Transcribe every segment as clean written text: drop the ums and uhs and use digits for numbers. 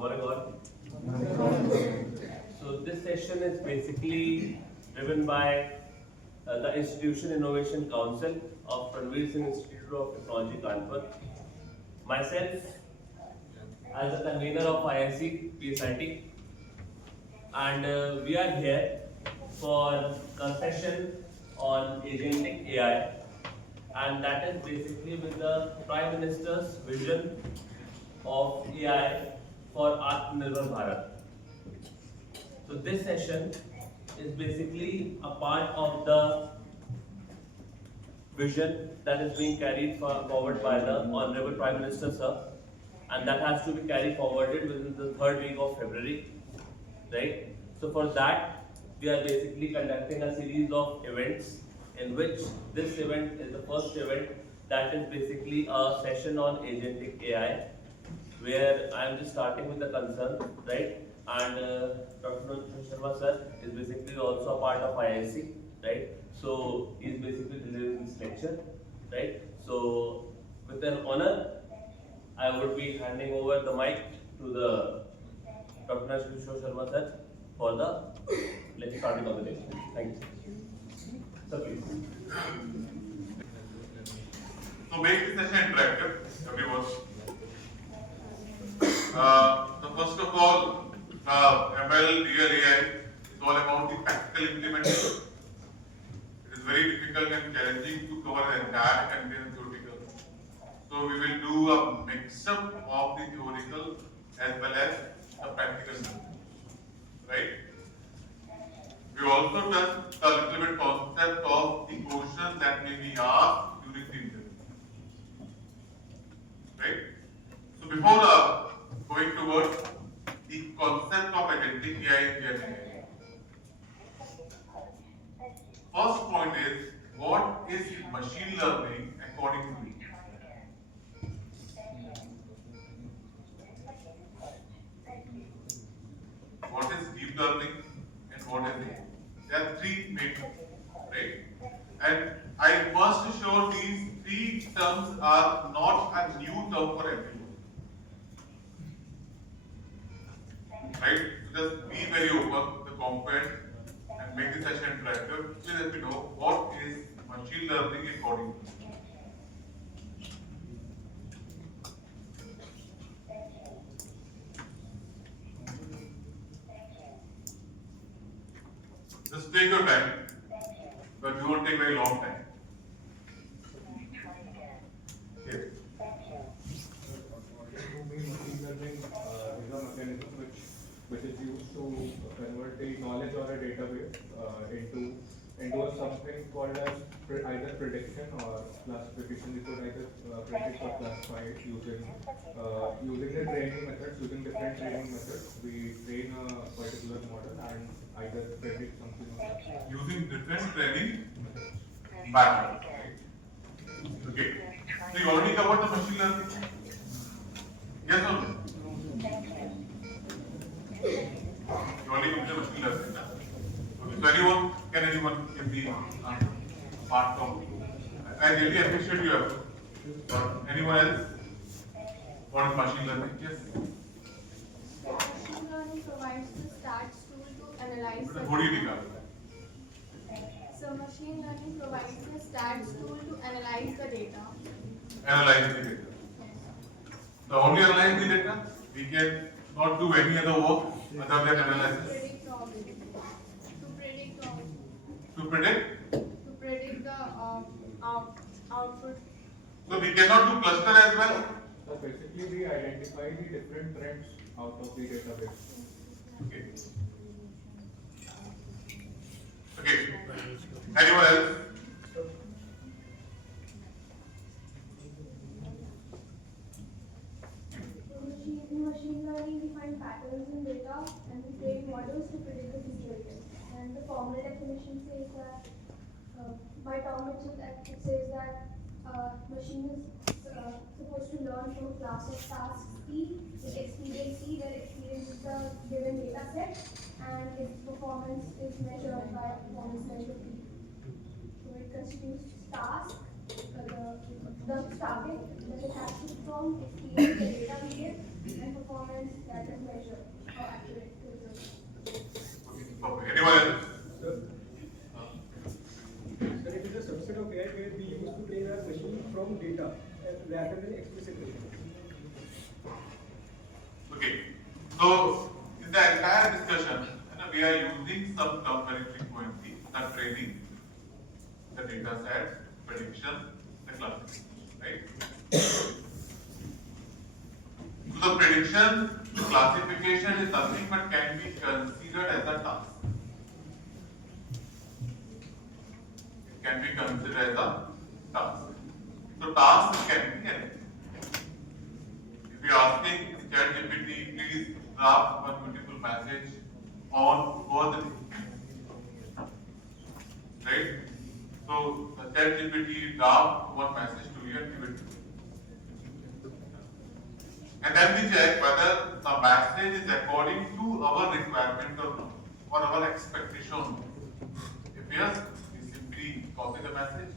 morning all. So this session is basically driven by the Institution Innovation Council of Ranveer Singh Institute of Technology, Kanpur. Myself as a convener of IIC PSIT, and we are here for a session on agentic AI, and that is basically with the Prime Minister's vision of AI for Atmanirbhar Bharat. So this session is basically a part of the vision that is being carried forward by the Honorable Prime Minister, sir, and that has to be carried forwarded within the third week of February, right? So for that, we are basically conducting a series of events in which this event is the first event that is basically a session on agentic AI, where I am just starting with the concern, right? And Dr. Sharma sir is basically also a part of IIC, right? So he is basically delivering this lecture, right? So with an honor, I would be handing over the mic to the Dr. Sharma sir for the starting of the lecture. Thank you. Sir, please. So make this session interactive, everyone. So first of all, ML, real AI is all about the practical implementation. It is very difficult and challenging to cover the entire content and theoretical. So we will do a mix-up of the theoretical as well as the practical, right? We also touched a little bit concept of the questions that may be asked during the interview, right? So before going towards the concept of agentic AI in GenAI, first point is, what is machine learning according to you? What is deep learning and what is it? There are three main terms, right? And I must show these three terms are not a new term for everyone, right? So just be very open, the component, and make the session interactive. Please let me know what is machine learning according to you. Just take your time, but you won't take very long time. Yes. Machine learning is a mechanism which is used to convert the knowledge or a database into something called as either prediction or classification. We could either predict or classify it using the training methods. Using different training methods, we train a particular model and either predict something or classify. Using different training methods. Okay. So you already covered the machine learning. Yes or no? You already covered the machine learning. Okay. So can anyone give the answer? Apart from, I really appreciate your effort. But anyone else? What is machine learning? Yes. Machine learning provides the stats tool to analyze the What do you think? So machine learning provides the stats tool to analyze the data. Analyze the data. The only analyze the data, we can not do any other work other than analysis. Predict probability. To predict probability. To predict. To predict the output. So we cannot do cluster as well. So basically, we identify the different trends out of the database. Okay. Okay. Anyone else? In machine learning, we find patterns in data and we train models to predict the future events. And the formal definition says that, by Tom Mitchell, it says that machine is supposed to learn from a class of tasks T with experience C, where experience is the given data set and its performance is measured by performance measure P. So it constitutes task, the target that it has to perform, experience the data we get, and performance that is measured, how accurate the result is. Okay. Anyone else? Sir, sir, it is a subset of AI where we use to train our machine from data rather than explicit data. Okay. So in the entire discussion, we are using some term very frequently, the training, the data sets, prediction, the classification, right? So the prediction, the classification is nothing but can be considered as a task. It can be considered as a task. So task can be anything. If you are asking ChatGPT, please draft one beautiful message on Word, right? So the ChatGPT draft one message to you and give it to you. And then we check whether the message is according to our requirement or not, or our expectation or not. If yes, we simply copy the message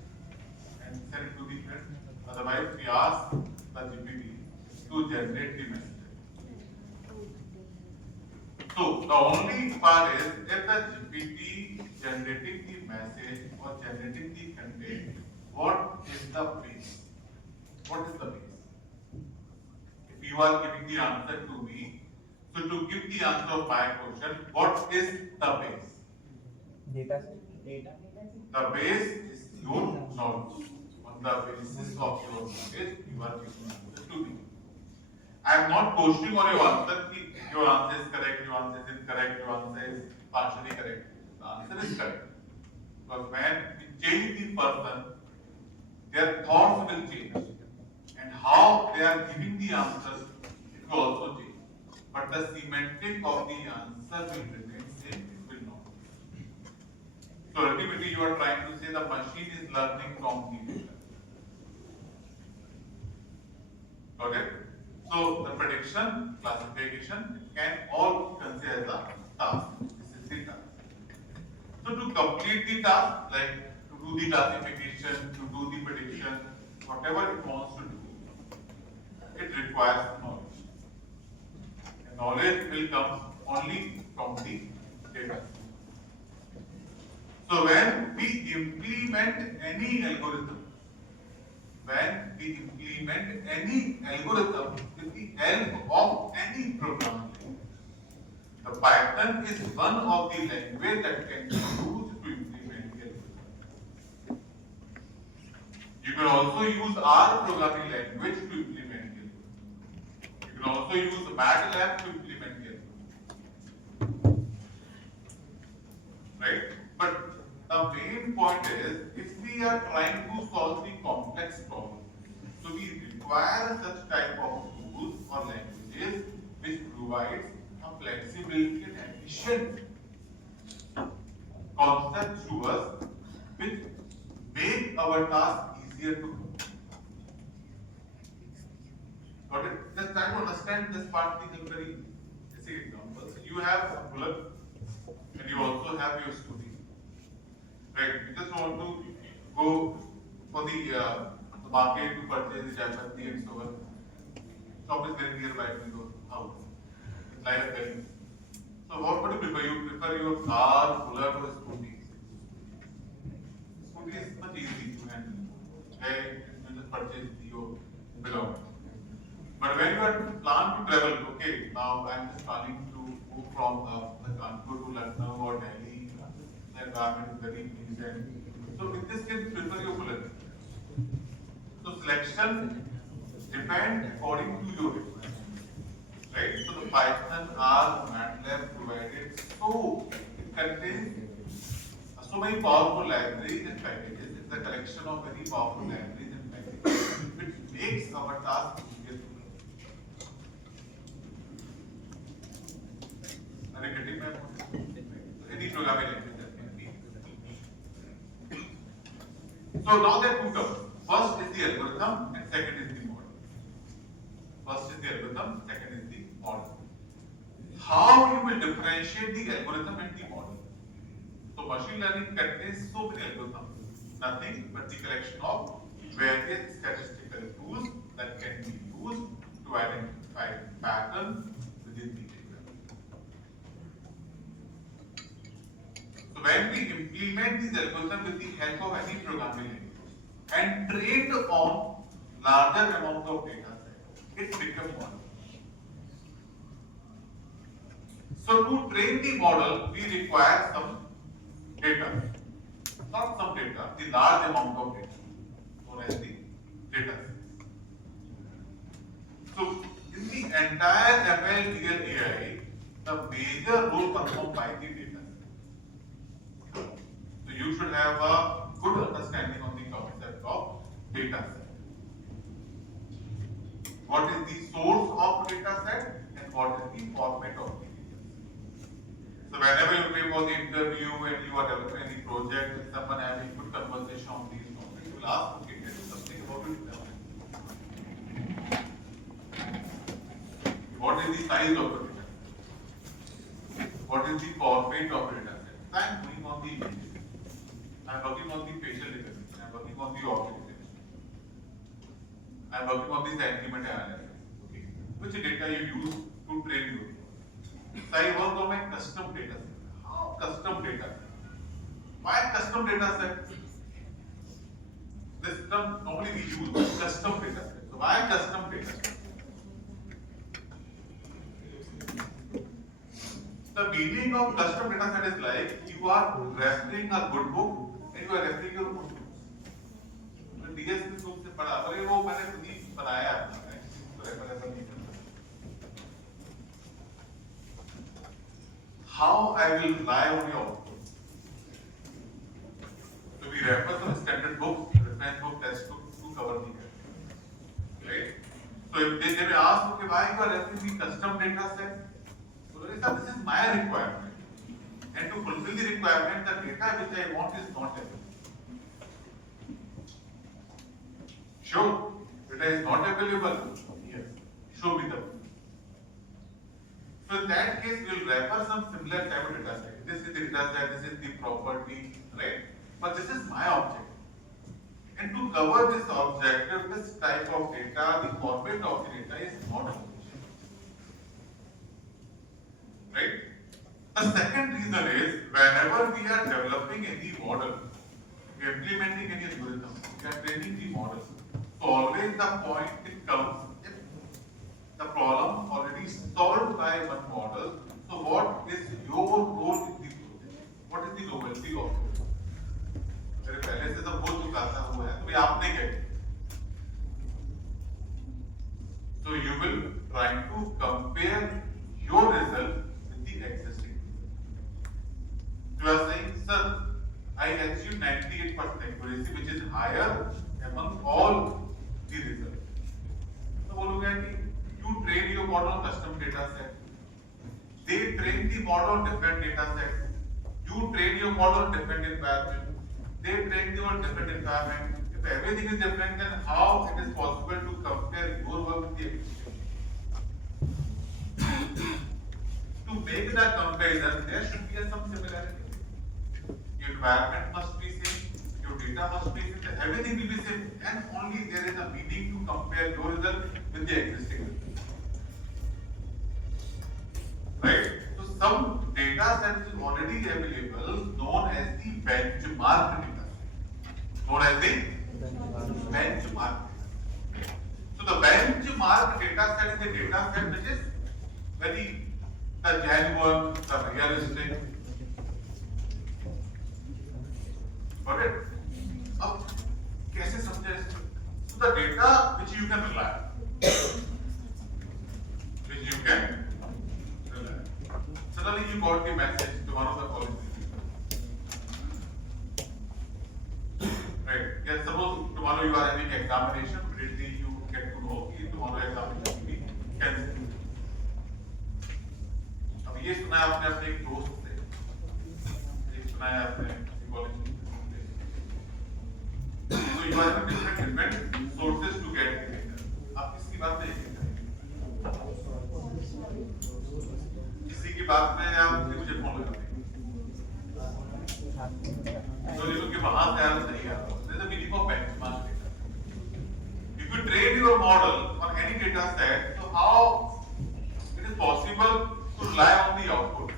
and send it to the friend. Otherwise, we ask the GPT to generate the message. So the only part is if the GPT generating the message or generating the content, what is the base? What is the base? If you are giving the answer to me, so to give the answer of my question, what is the base? Data set. Data. The base is your knowledge. On the basis of your knowledge, you are giving answer to me. I am not questioning on your answer. Your answer is correct, your answer is incorrect, your answer is partially correct. The answer is correct. Because when we change the person, their thoughts will change. And how they are giving the answers, it will also change. But the semantic of the answer will remain same, it will not. So ultimately you are trying to say the machine is learning from the data. Got it? So the prediction, classification can all be considered as a task. This is the task. So to complete the task, like to do the classification, to do the prediction, whatever it wants to do, it requires knowledge. And knowledge will come only from the data. So when we implement any algorithm, with the help of any programming language, the Python is one of the languages that can be used to implement the algorithm. You can also use R programming language to implement the algorithm. You can also use MATLAB to implement the algorithm. Right? But the main point is, if we are trying to solve the complex problem, so we require such type of tools or languages which provides a flexibility and efficient concepts to us, which make our task easier to do. Got it? Just try to understand this part. These are very basic examples. You have a bullet and you also have your story. Right? You just want to go for the market to purchase the chapati and so on. Shop is very nearby to your house. It's like a building. So what would you prefer? You prefer your car, bullet or scooty? Scooty is much easy to handle. Okay, you just purchase your belongings. But when you are plan to travel, okay, now I'm just planning to move from the Kanpur to Lucknow or Delhi. The environment is very pleasant. So in this case, prefer your bullet. So selection depends according to your requirement. Right? So the Python, R, MATLAB provided, so it contains so many powerful libraries and packages. It's a collection of very powerful libraries and packages which makes our task easier to do. Are you getting my point? Any programming language that can be. So now there are two terms. First is the algorithm and second is the model. First is the algorithm, second is the model. How you will differentiate the algorithm and the model? So machine learning contains so many algorithms, nothing but the collection of various statistical tools that can be used to to identify patterns within the data. So when we implement these algorithms with the help of any programming language and trained on larger amount of data set, it becomes one. So to train the model, we require some data, not some data, the large amount of data, known as the data set. So in the entire ML AI, the major role performed by the data set. So you should have a good understanding on the concept of data set. What is the source of data set and what is the format of the data set. So whenever you pay for the interview and you are developing any project and someone having good conversation on these topics, you will ask, okay, tell me something about your data set. What is the size of the data set? What is the format of the data set? I am doing on the images. I am working on the facial recognition. I am working on the object detection. I am working on the sentiment analysis. Okay. Which data you use to train your model? So I work on my custom data set. How custom data set? Why custom data set? This term normally we use custom data set. So why custom data set? The meaning of custom data set is like you are referring a good book and you are referring your own books. तो DS के book से पढ़ा, अरे वो मैंने खुद ही बनाया है, तो रेफर नहीं करना. How I will rely on your output? So we refer to standard books, reference book, textbook to cover the area, right? So if they may ask, okay, why you are referring the custom data set? This is my requirement, and to fulfill the requirement, the data which I want is not available. Sure, data is not available. Yes, show me the proof. So in that case, we will refer some similar type of data set. This is the data set, this is the property, right? But this is my object. And to cover this objective, this type of data, the format of the data is not available. Right? The second reason is whenever we are developing any model, we are implementing any algorithm, we are training the model. So always the point it comes if the problem already solved by one model. So what is your role in the project? What is the novelty of it? मेरे पहले से सब हो चुका था वो है, तो ये आपने क्या किया? So you will try to compare your result existing. You are saying, sir, I achieved 98% accuracy, which is higher among all the results. So, बोलोगे कि you train your model on custom data set. They train the model on different data sets. You train your model on different environment. They train you on different environment. If everything is different, then how it is possible to compare your work with the existing? To make that comparison, there should be some similarity. Your environment must be same, your data must be same, everything will be same, and only there is a meaning to compare your result with the existing result. Right? So some data set is already available, known as the benchmark data set. Known as the benchmark. So the benchmark data set is a data set which is very the genuine, the realistic. Got it? अब कैसे समझे इसको? So the data which you can rely, which you can rely. Suddenly you got the message to one of the colleges. Right? Yes, suppose tomorrow you are having examination, immediately you get to know कि tomorrow examination will be cancelled. ये सुना है आपने अपने एक दोस्त से, ये सुना है आपने कॉलेज में. So you have different sources to get data. आप किसकी बात नहीं करेंगे? किसी की बात में आप मुझे फोन लगाते हैं. तो ये लोग के वहां से आया सही है. There's a meaning of benchmark data. If you train your model on any data set, so how it is possible to rely on the output.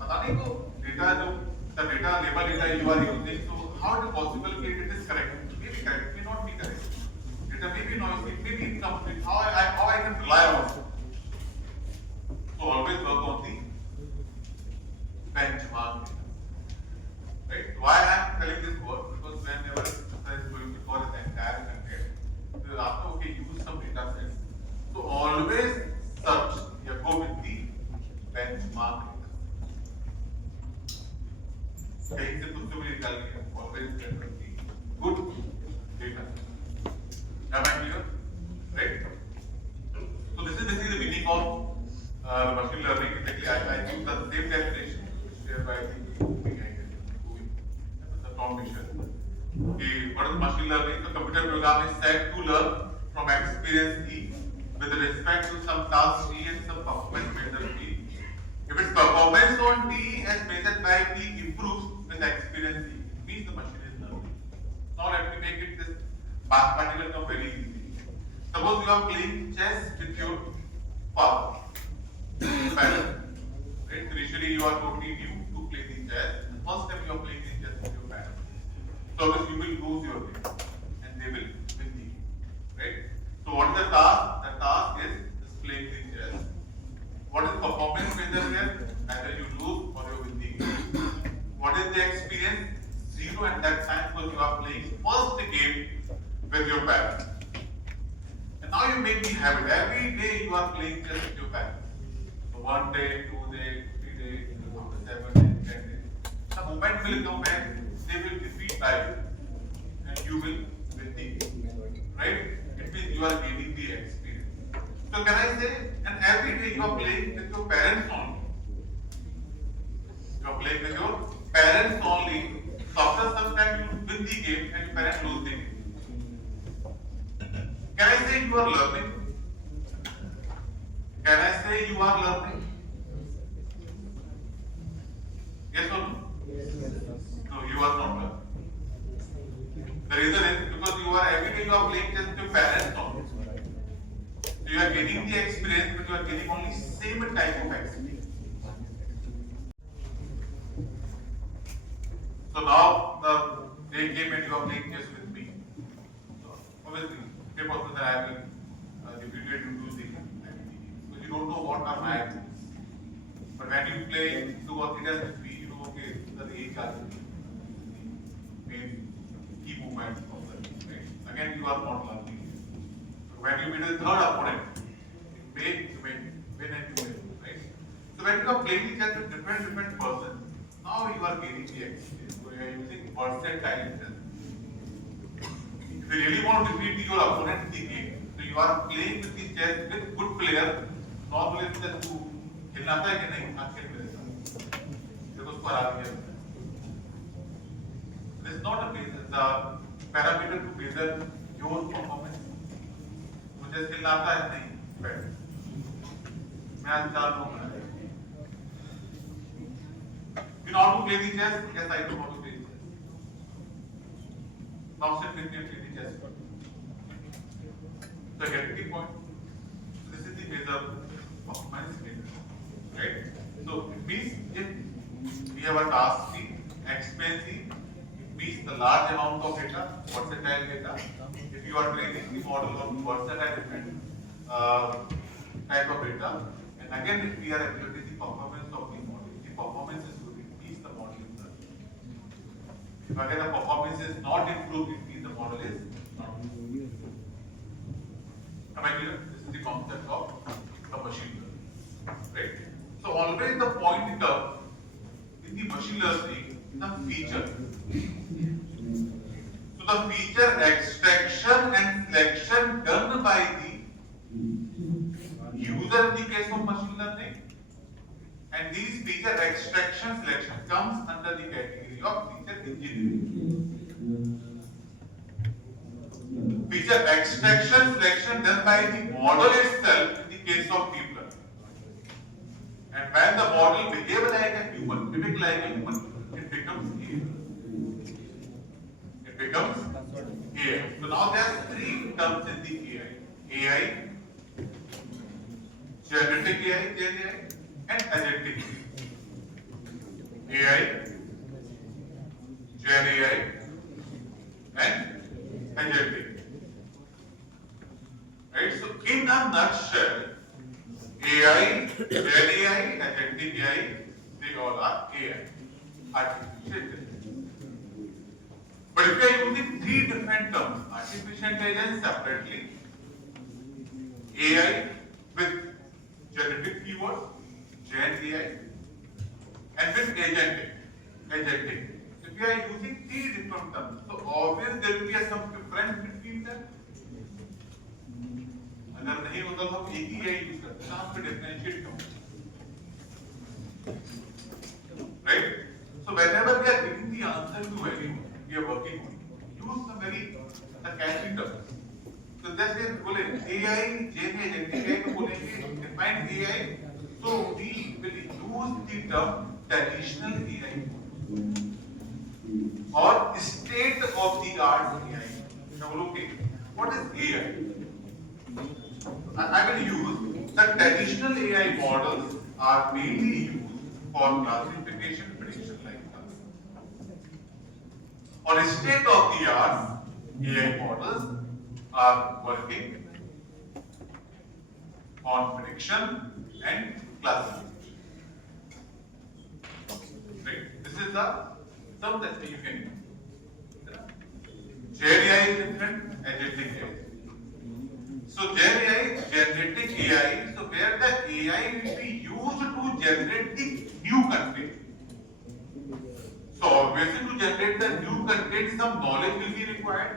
पता नहीं तो data जो the data label data you are using, so how it is possible that it is correct? It may be correct, it may not be correct. Data may be noisy, it may be incomplete. How I can rely on it? So always work on the benchmark data. Right? Why I am telling this word? Because whenever I is going to for an entire content, they will ask, okay, use some data sets. So always search, you go with the benchmark data. कहीं से कुछ भी निकाल के always get the good data. Am I clear? Right? So this is basically the meaning of machine learning. Exactly, I use the same definition shared by the Tom Fisher. What is machine learning? The computer program is set to learn from experience E with respect to some task T and some performance measure T. If its performance on T as measured by T improves with experience E, it means the machine is learning. Now let me make it this particular term very easy. Suppose you are playing chess with your father, parent. Right? Initially you are totally new to play the chess. The first time you are playing the chess with your parents. So obviously you will lose your game and they will win the game. Right? So what is the task? The task is displaying the chess. What is performance measure here? Either you lose or you win the game. What is the experience? Zero at that time because you are playing first game with your parents. And now you make the habit. Every day you are playing chess with your parents. So 1 day, 2 days, 3 days, 7 days, 10 days. The moment will come when they will defeat by you and you will win the game. Right? It means you are gaining the experience. So can I say, and every day you are playing with your parents only. You are playing with your parents only. So after some time you win the game and your parents lose the game. Can I say you are learning? Can I say you are learning? Yes or no? No, you are not learning. The reason is because you are every day you are playing just with your parents only. So you are getting the experience, but you are getting only same type of experience. So now the day came and you are playing chess with me. So obviously, say also that I will repeatedly do the because you don't know what are my rules. But when you play 2 or 3 times with me, you know okay, the age are the main key movements of the game. Right? Again, you are not learning. So when you meet the third opponent, you may win and you win. Right? So when you are playing chess with different persons, now you are gaining the experience. So you are using versatile chess. If you really want to defeat your opponent in the game, so you are playing with the chess with good player, not with the two. खेलना आता है कि नहीं? आज खेल मेरे साथ. देखो उसको हरा दिया. This is not a measure, the parameter to measure your performance. मुझे खेलना आता है नहीं? बैठ. मैं आज 4 लोग बना रहा हूँ. You know how to play the chess? Yes, I know how to play the chess. Now sit with me and play the chess. So get the point. So this is the measure of minus measure. Right? So it means if we have a task C, expense C, it means the large amount of data, versatile data. If you are training the model on versatile different type of data, and again if we are evaluating the performance of the model, the performance is good, it means the model is good. If again the performance is not improved, it means the model is not good. Am I clear? This is the concept of the machine learning. Right? So always the point comes in the machine learning, the feature. So the feature extraction and selection done by the user in the case of machine learning, and these feature extraction selection comes under the category of feature engineering. Feature extraction selection done by the model itself in the case of deep learning. And when the model behaves like a human, mimic like a human, it becomes AI. It becomes AI. So now there are 3 terms in the AI. AI, generative AI, Gen AI, and agentic AI, Gen AI, and agentic. Right? So, in a nutshell, AI, Gen AI, agentic AI, they all are AI, artificial intelligence. But if you are using three different terms, artificial intelligence separately, AI with generative keywords, Gen AI, and with agentic. If you are using three different terms, so obviously there will be some difference between them. अगर नहीं होता तो हम एक ही AI use करते हैं, हम differentiate क्यों? Right? So whenever we are giving the answer to anyone, we are working on, use some very catchy terms. So जैसे बोले AI, Gen AI, agentic AI को बोलेंगे define AI, so we will use the term traditional AI or state of the art AI. Now look, what is AI? I will use the traditional AI models are mainly used for classification, prediction like that. Or state of the art AI models are working on prediction and classification. Right? This is the term that you can use. Gen AI is different, agentic AI. So Gen AI, generative AI, so where the AI will be used to generate the new content. So obviously to generate the new content, some knowledge will be required.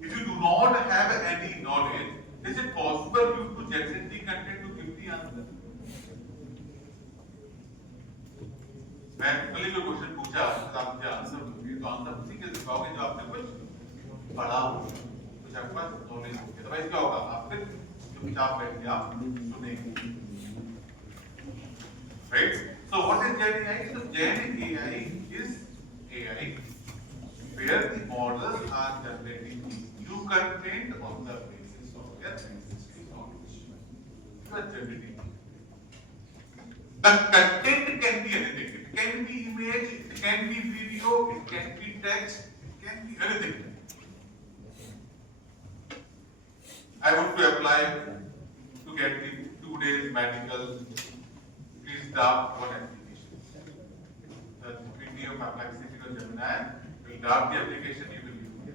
If you do not have any knowledge, is it possible you to generate the content to give the answer? मैं पहले जो question पूछा आप मुझे answer दोगे तो answer उसी के दिखाओगे जो आपने कुछ पढ़ा हो, कुछ आपके पास नॉलेज हो। अदरवाइज क्या होगा, आप फिर चुपचाप बैठ के आप सुनेंगे। Right? So what is Gen AI? So Gen AI is AI where the models are generating new content on the basis of their existing knowledge. You are generating. The content can be anything. It can be image, it can be video, it can be text, it can be anything. I want to apply to get the 2 days medical. Please draft one application. The PDF application of Gemini will draft the application you will use.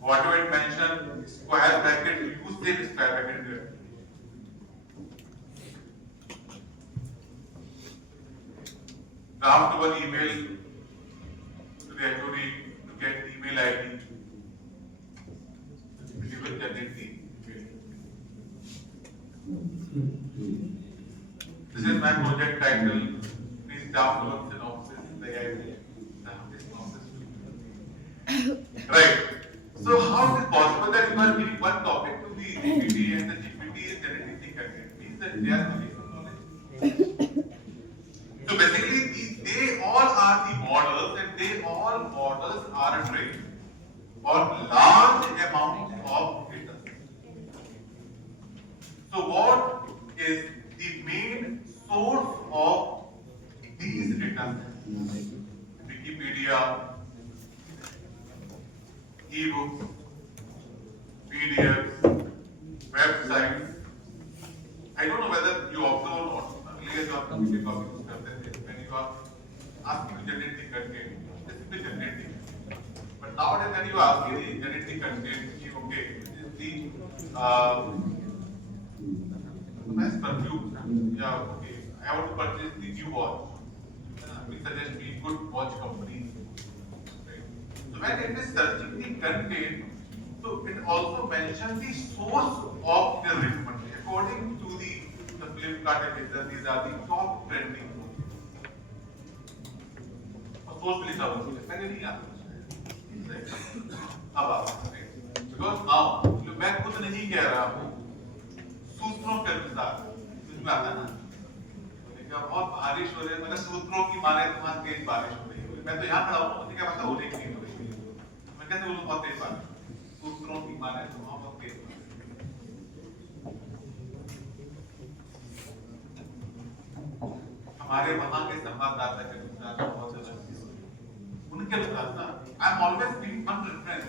Whatever it mentioned, square bracket, use the square bracket there. Draft one email to the HOD to get the email ID. You will generate the email. This is my project title. Please draft one synopsis. Like I will draft this synopsis. Right. So how is it possible that you are giving one topic to the GPT and the GPT is generating the content? Means that they are having some knowledge. So basically, they all are the models, and they all models are trained on large amount of data. So what is the main source of these data? Wikipedia, ebooks, PDFs, websites. I don't know whether you observe or not. Earlier, you are computing copies of when you are asking to generate the content, just simply generate it. But nowadays, when you ask the generate the content, okay, this is the nice perfume. Yeah, okay. I want to purchase the new watch. We suggest me good watch companies. Right? So when it is searching the content, so it also mentions the source of the recommendation. According to the Flipkart and these are the top trending books. Source लिखा हुआ है, मैंने नहीं आता। अब आप because now मैं खुद नहीं कह रहा हूँ, सूत्रों के अनुसार मुझे आता ना, क्या बहुत बारिश हो रही है, मैंने सूत्रों की माने तो वहाँ तेज बारिश हो रही है, मैं तो यहाँ खड़ा हूँ, मुझे क्या पता हो रही है नहीं हो रही है, मैं कैसे बोलूँ बहुत तेज बारिश, सूत्रों की माने तो वहाँ बहुत तेज बारिश, के साथ ना I am always giving one reference,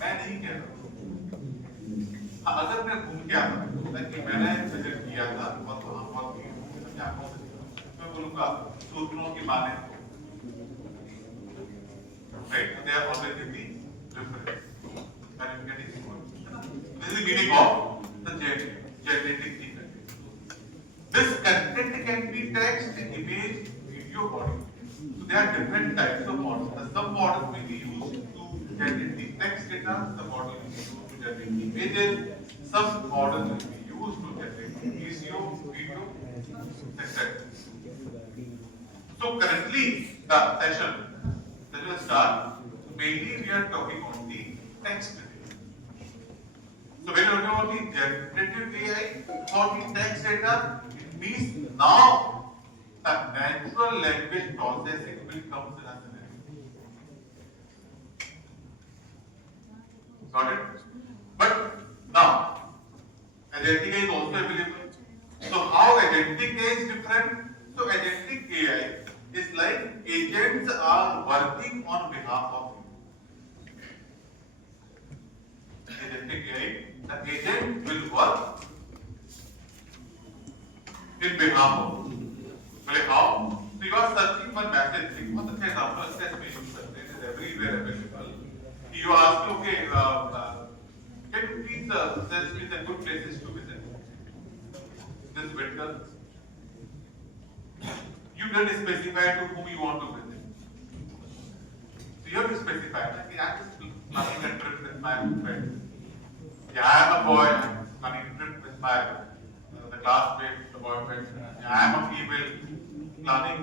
मैं नहीं कह रहा। अगर मैं घूम के आता कि मैंने विजिट किया था और वहां बहुत भीड़ थी, मैं बोलूंगा सूत्रों की माने right, they are always giving reference and you get it. This is the meaning of the generating key content. This content can be text, image, video, body. So there are different types of models. Some models may be used to generate the text data, some models will be used to generate images, some models will be used to generate video, etc. So currently the session will start. Mainly we are talking on the text data. So when you talk about the generative AI for the text data, it means now the natural language processing will come to us. Got it? But now, agentic AI is also available. So how agentic AI is different? So agentic AI is like agents are working on behalf of you. Agentic AI, the agent will work in behalf of you. Well, how? So you are searching for message. What's the example that we use? It is everywhere available. You ask, okay, can you please suggest me the good places to visit this winter? You don't specify to whom you want to visit. So you have to specify that I am just planning a trip with my friends. Yeah, I am a boy, I am planning a trip with my the classmates, the boyfriends. Yeah, I am a female planning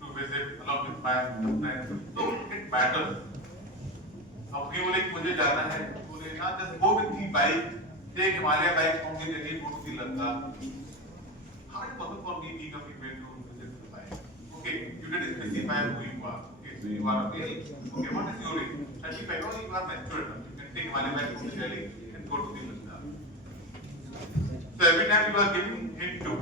to visit along with my friends. So it matters. अब ये बोले मुझे जाना है, बोले ना just go with the bike. Take Himalaya bike होंगे देखिए go to the Ladakh. How is it possible for me being a female to visit the bike? Okay, you did specify who you are. Okay, so you are a male. Okay, what is your age? 35. Oh, you are mature. You can take Himalaya bike to Delhi and go to the Ladakh. So every time you are giving hint to,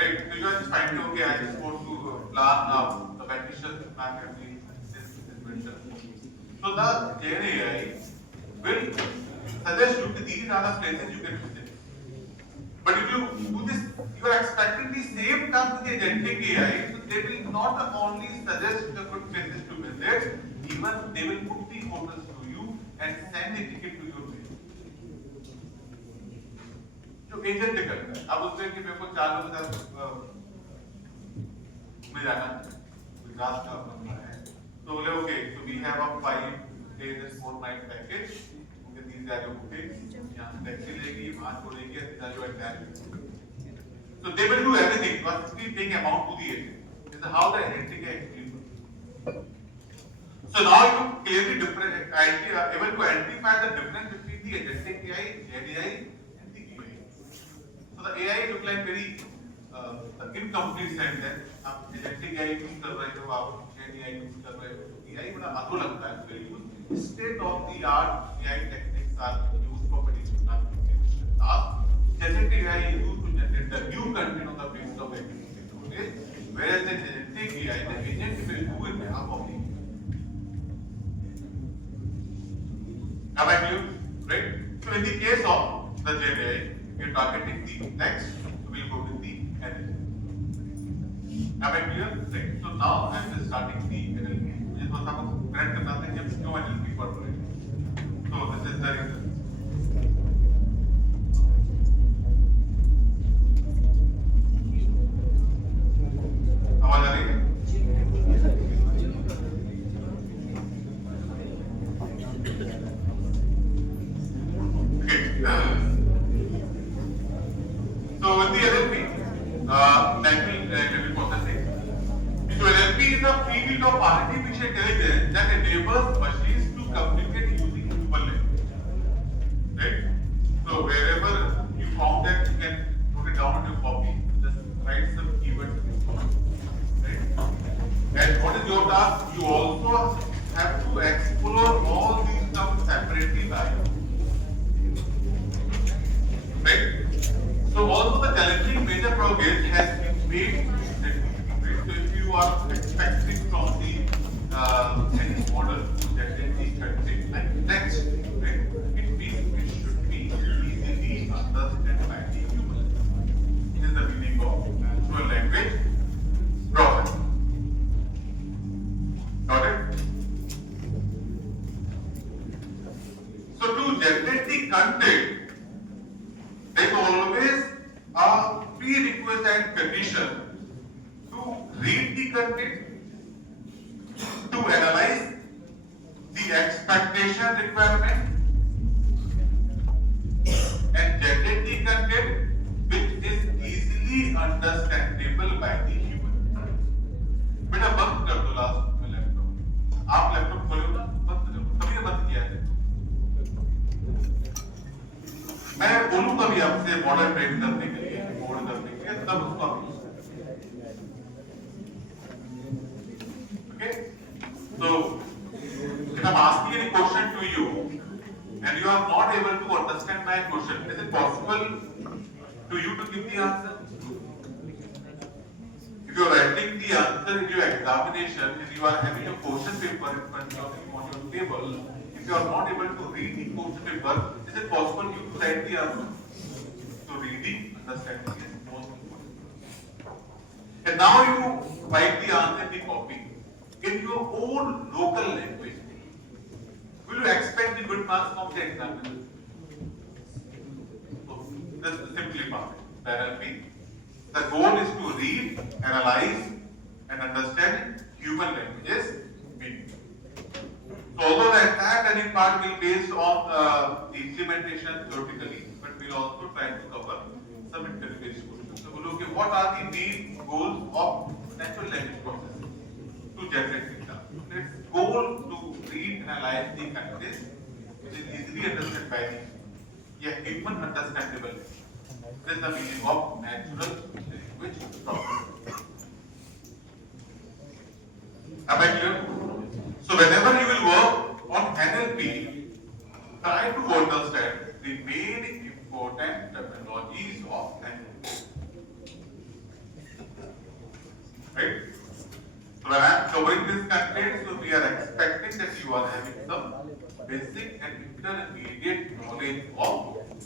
right? So you are just trying to okay, I just want to plan now the vacation with my family this winter. So the Gen AI will suggest you that these are the places you can visit. But if you do this, you are expecting the same term with the agentic AI, so they will not only suggest the good places to visit, even they will put the hotels to you and send the ticket to your place. जो agent करता है, अब उसमें कि मेरे को 4 लोगों के साथ घूमने जाना है, गुजरात का बंदा है, तो बोले okay, so we have a 5 days and 4 night package, okay, these are your bookings, यहाँ से टैक्सी लेगी, वहाँ छोड़ेगी, these are your entire. So they will do everything, but still paying amount to the agent. This is how the agentic actually works. So now you clearly able to identify the difference between the agentic AI, Gen AI, and the AI. So the AI look like very incomplete sentence. आप agentic AI use कर रहे हो, आप Gen AI use कर रहे हो, AI बड़ा अधूरा लगता है. So use state of the art AI techniques are used for predicting tasks. Generative AI is used to generate the new content on the basis of existing technologies, whereas the agentic AI, the agent will do in behalf of the. Am I clear? Right? So in the case of the Gen AI, we are targeting the text, so we'll go with the NLP. Am I clear? Right. So now I am just starting the NLP. मुझे थोड़ा सा correct करना था कि हम क्यों NLP पढ़ रहे हैं. So this is the reason. आवाज आ रही है? Okay. So with the NLP, natural language processing. So NLP is a field of artificial intelligence So to generate the content, there is always a prerequisite condition to read the content, to analyze the expectation requirement, and generate the content which is easily understandable by the human. बेटा बंद कर दो last में laptop. आप laptop खोलो ना, बंद कर दो. कभी ने बंद किया है? मैं बोलूंगा भी आपसे मॉडल ट्रेन करने के लिए, मोड करने के लिए, तब उसको आप okay? So, if I'm asking any question to you, and you are not able to understand my question, is it possible to you to give the answer? If you are writing the answer in your examination and you are having a question paper in front of you on your table, if you are not able to read the question paper, is it possible you to write the answer? So reading, understanding is most important. And now you write the answer in the copy in your own local language. Will you expect the good marks from the examiner? So, this is simply part. Panel B. The goal is to read, analyze, and understand human languages meaning. So, although the entire learning part will be based on the implementation theoretically, but we'll also try to cover some interface questions. So, we'll look at what are the main goals of natural language processing to generate data. Its goal to read, analyze the content which is easily understood by the human understandable. This is the meaning of natural language processing. Am I clear? So whenever you will work on NLP, try to understand the main important terminologies of NLP. Right? So when I am covering this content, so we are expecting that you are having some basic and intermediate knowledge of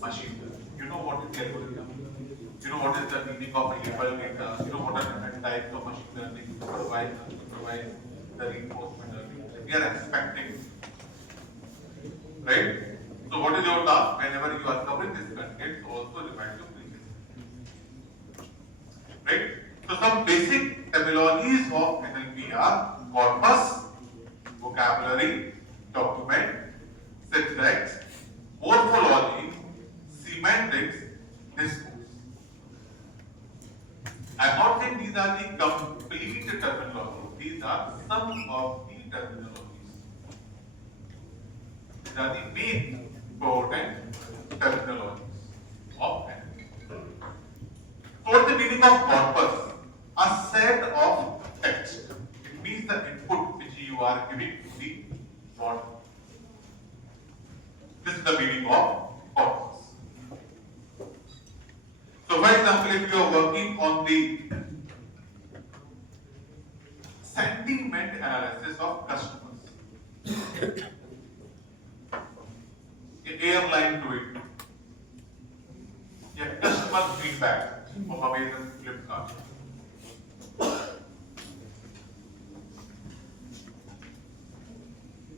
machine learning. You know what is algorithm. You know what is the meaning of label data. You know what are different types of machine learning, supervised, unsupervised, the reinforcement learning. We are expecting. Right? So what is your task whenever you are covering this content? Also remind your previous. Right? So some basic terminologies of NLP are corpus, vocabulary, document, syntax, morphology, semantics, discourse. I'm not saying these are the complete terminologies. These are some of the terminologies. These are the main important terminologies of NLP. So what is the meaning of corpus? A set of text. It means the input which you are giving to the model. This is the meaning of corpus. So for example, if you are working on the sentiment analysis of customers, an airline to it, yeah, customer feedback of Amazon, Flipkart.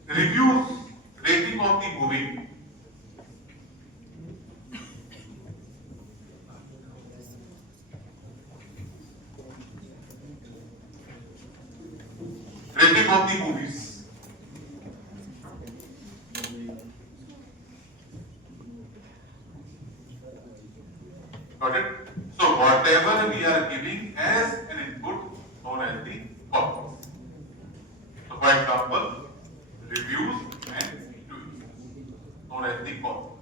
Reviews, rating of the movie. Rating of the movies. Got it? So whatever we are giving as an input known as the corpus. So for example, reviews and tweets known as the corpus.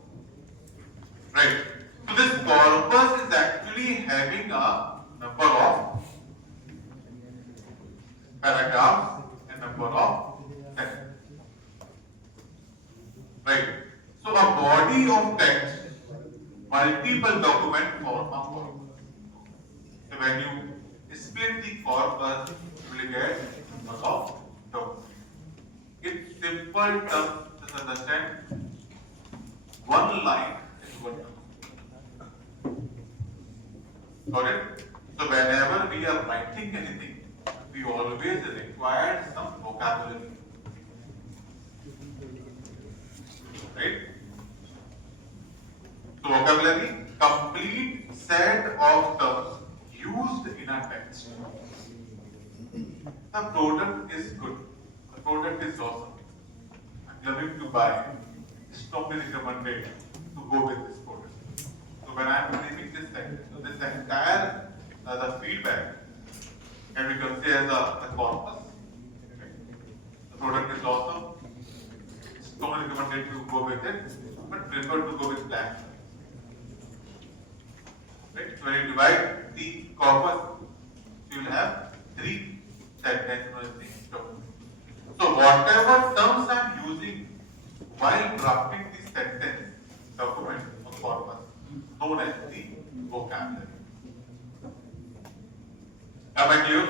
Right? So this corpus is actually having a number of paragraphs and number of sentences. Right? So a body of text, multiple document form a corpus. So when you split the corpus, you will get number of documents. In simple terms, just understand, one line is one document. Got it? So whenever we are writing anything, we always require some vocabulary. Right? vocabulary, complete set of terms used in a text. The product is good. The product is awesome. I'm loving to buy. Strongly recommended to go with this product. So when I'm naming this sentence, so this entire the feedback can be considered as a corpus. Okay. The product is awesome. Strongly recommended to go with it, but prefer to go with black. Right? So when you divide the corpus, you will have three sentences in the document. So whatever terms I am using while drafting the sentence document or corpus, known as the vocabulary. Am I clear?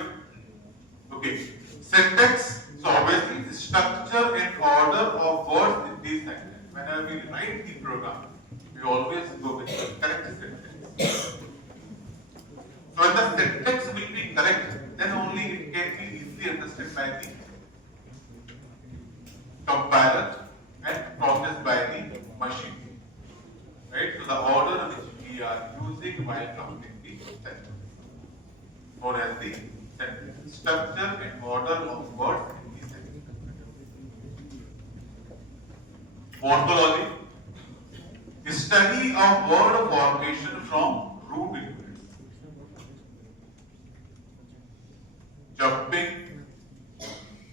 Okay. Syntax. So obviously, structure and order of words in these sentences. Whenever we write the program, we always go with the correct syntax. So when the syntax will be correct, then only it can be easily understood by the compiler and processed by the machine. Right? So the order which we are using while drafting the sentence, known as the sentence. Structure and order of words in the sentence. Morphology. Study of word formation from root into it. Jumping,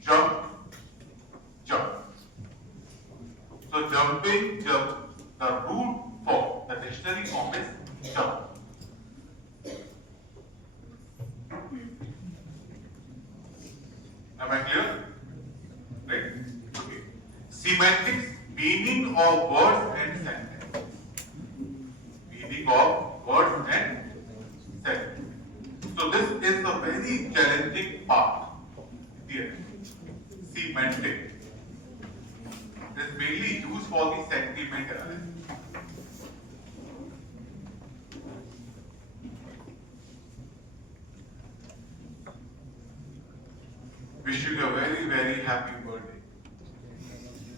jump, jump. So jumping, jump. The root form, the dictionary form is jump. Am I clear? Right? Okay. Semantics, meaning of words and sentences. Meaning of words and sentences. So this is a very challenging part here. Semantic. It is mainly used for the sentiment analysis. Wish you a very, very happy birthday.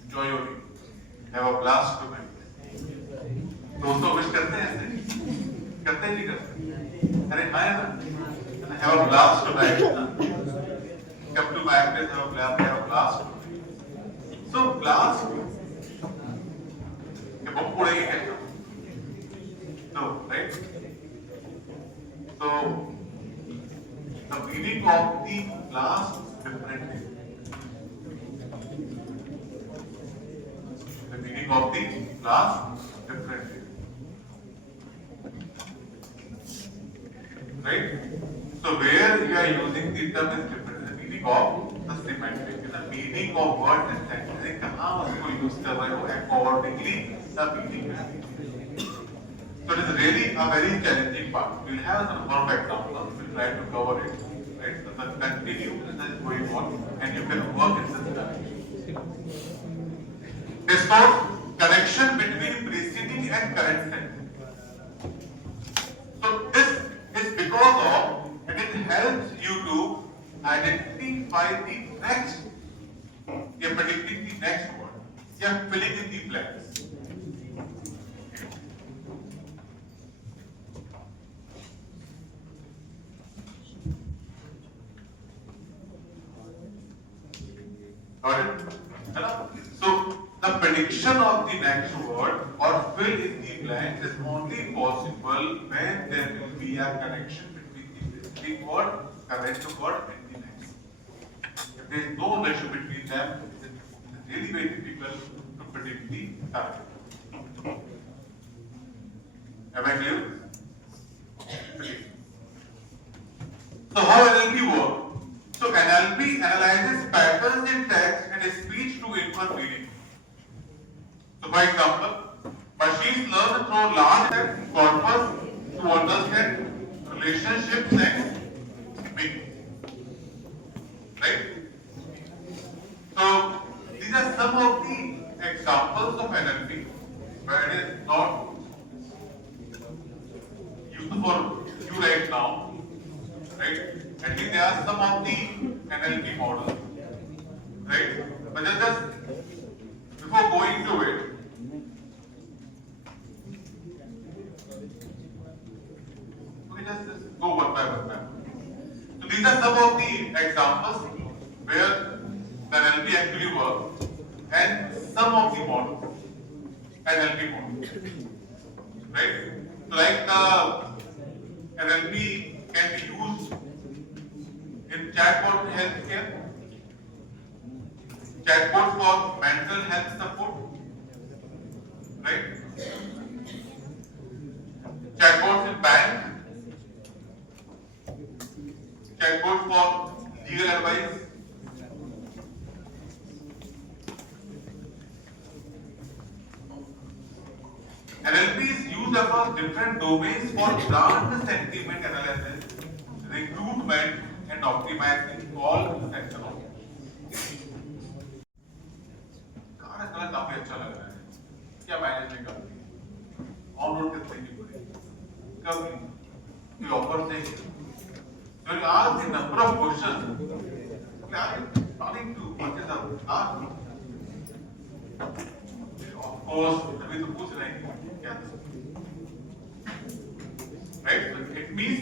Enjoy your day. Have a blast tonight. दोस्तों wish करते हैं ऐसे? करते नहीं करते? अरे हाँ ना? Have a blast tonight. Come to my place. Have a blast. So blast. ये बहुत पड़ेगी क्या? No, right? So the meaning of the blast differently. The meaning of the blast differently. Right? So where you are using the term is different. The meaning of the semantic. The meaning of word and sentence. कहाँ उसको use कर रहे हो accordingly the meaning will be. So it is really a very challenging part. We will have some more examples. We will try to cover it. Right? So the continue is going on and you can work in such direction. It's called connection between preceding and current sentence. So this is because of and it helps you to identify the next, you're predicting the next word. You're filling in the blanks. Got it? So the prediction of the next word or fill in the blanks is only possible when there will be a connection between the preceding word, current word and the next. If there is no relation between them, it is really very difficult to predict the target. Am I clear? Okay. So how NLP works? So NLP analyzes patterns in text and speech to infer meaning. So for example, machines learn through large text corpus to understand relationships and meaning. Right? So these are some of the examples of NLP where it is not useful for you right now. Right? At least there are some of the NLP models, right? But just before going to it, examples where the NLP actually works and some of the models NLP models, right? So like the NLP can be used in chatbot healthcare, chatbot for mental health support, right? Chatbots in bank, chatbot for legal advice. NLP is used across different domains for brand sentiment analysis, recruitment, and optimizing all sectors. खाना खाना काफी अच्छा लग रहा है, क्या management करती है, ऑन रोड कितने की पड़ी, कब ये ऑफर से, when you ask the number of questions, are you planning to purchase a car? Of course, अभी तो पूछ रहे हैं क्या, right? So it means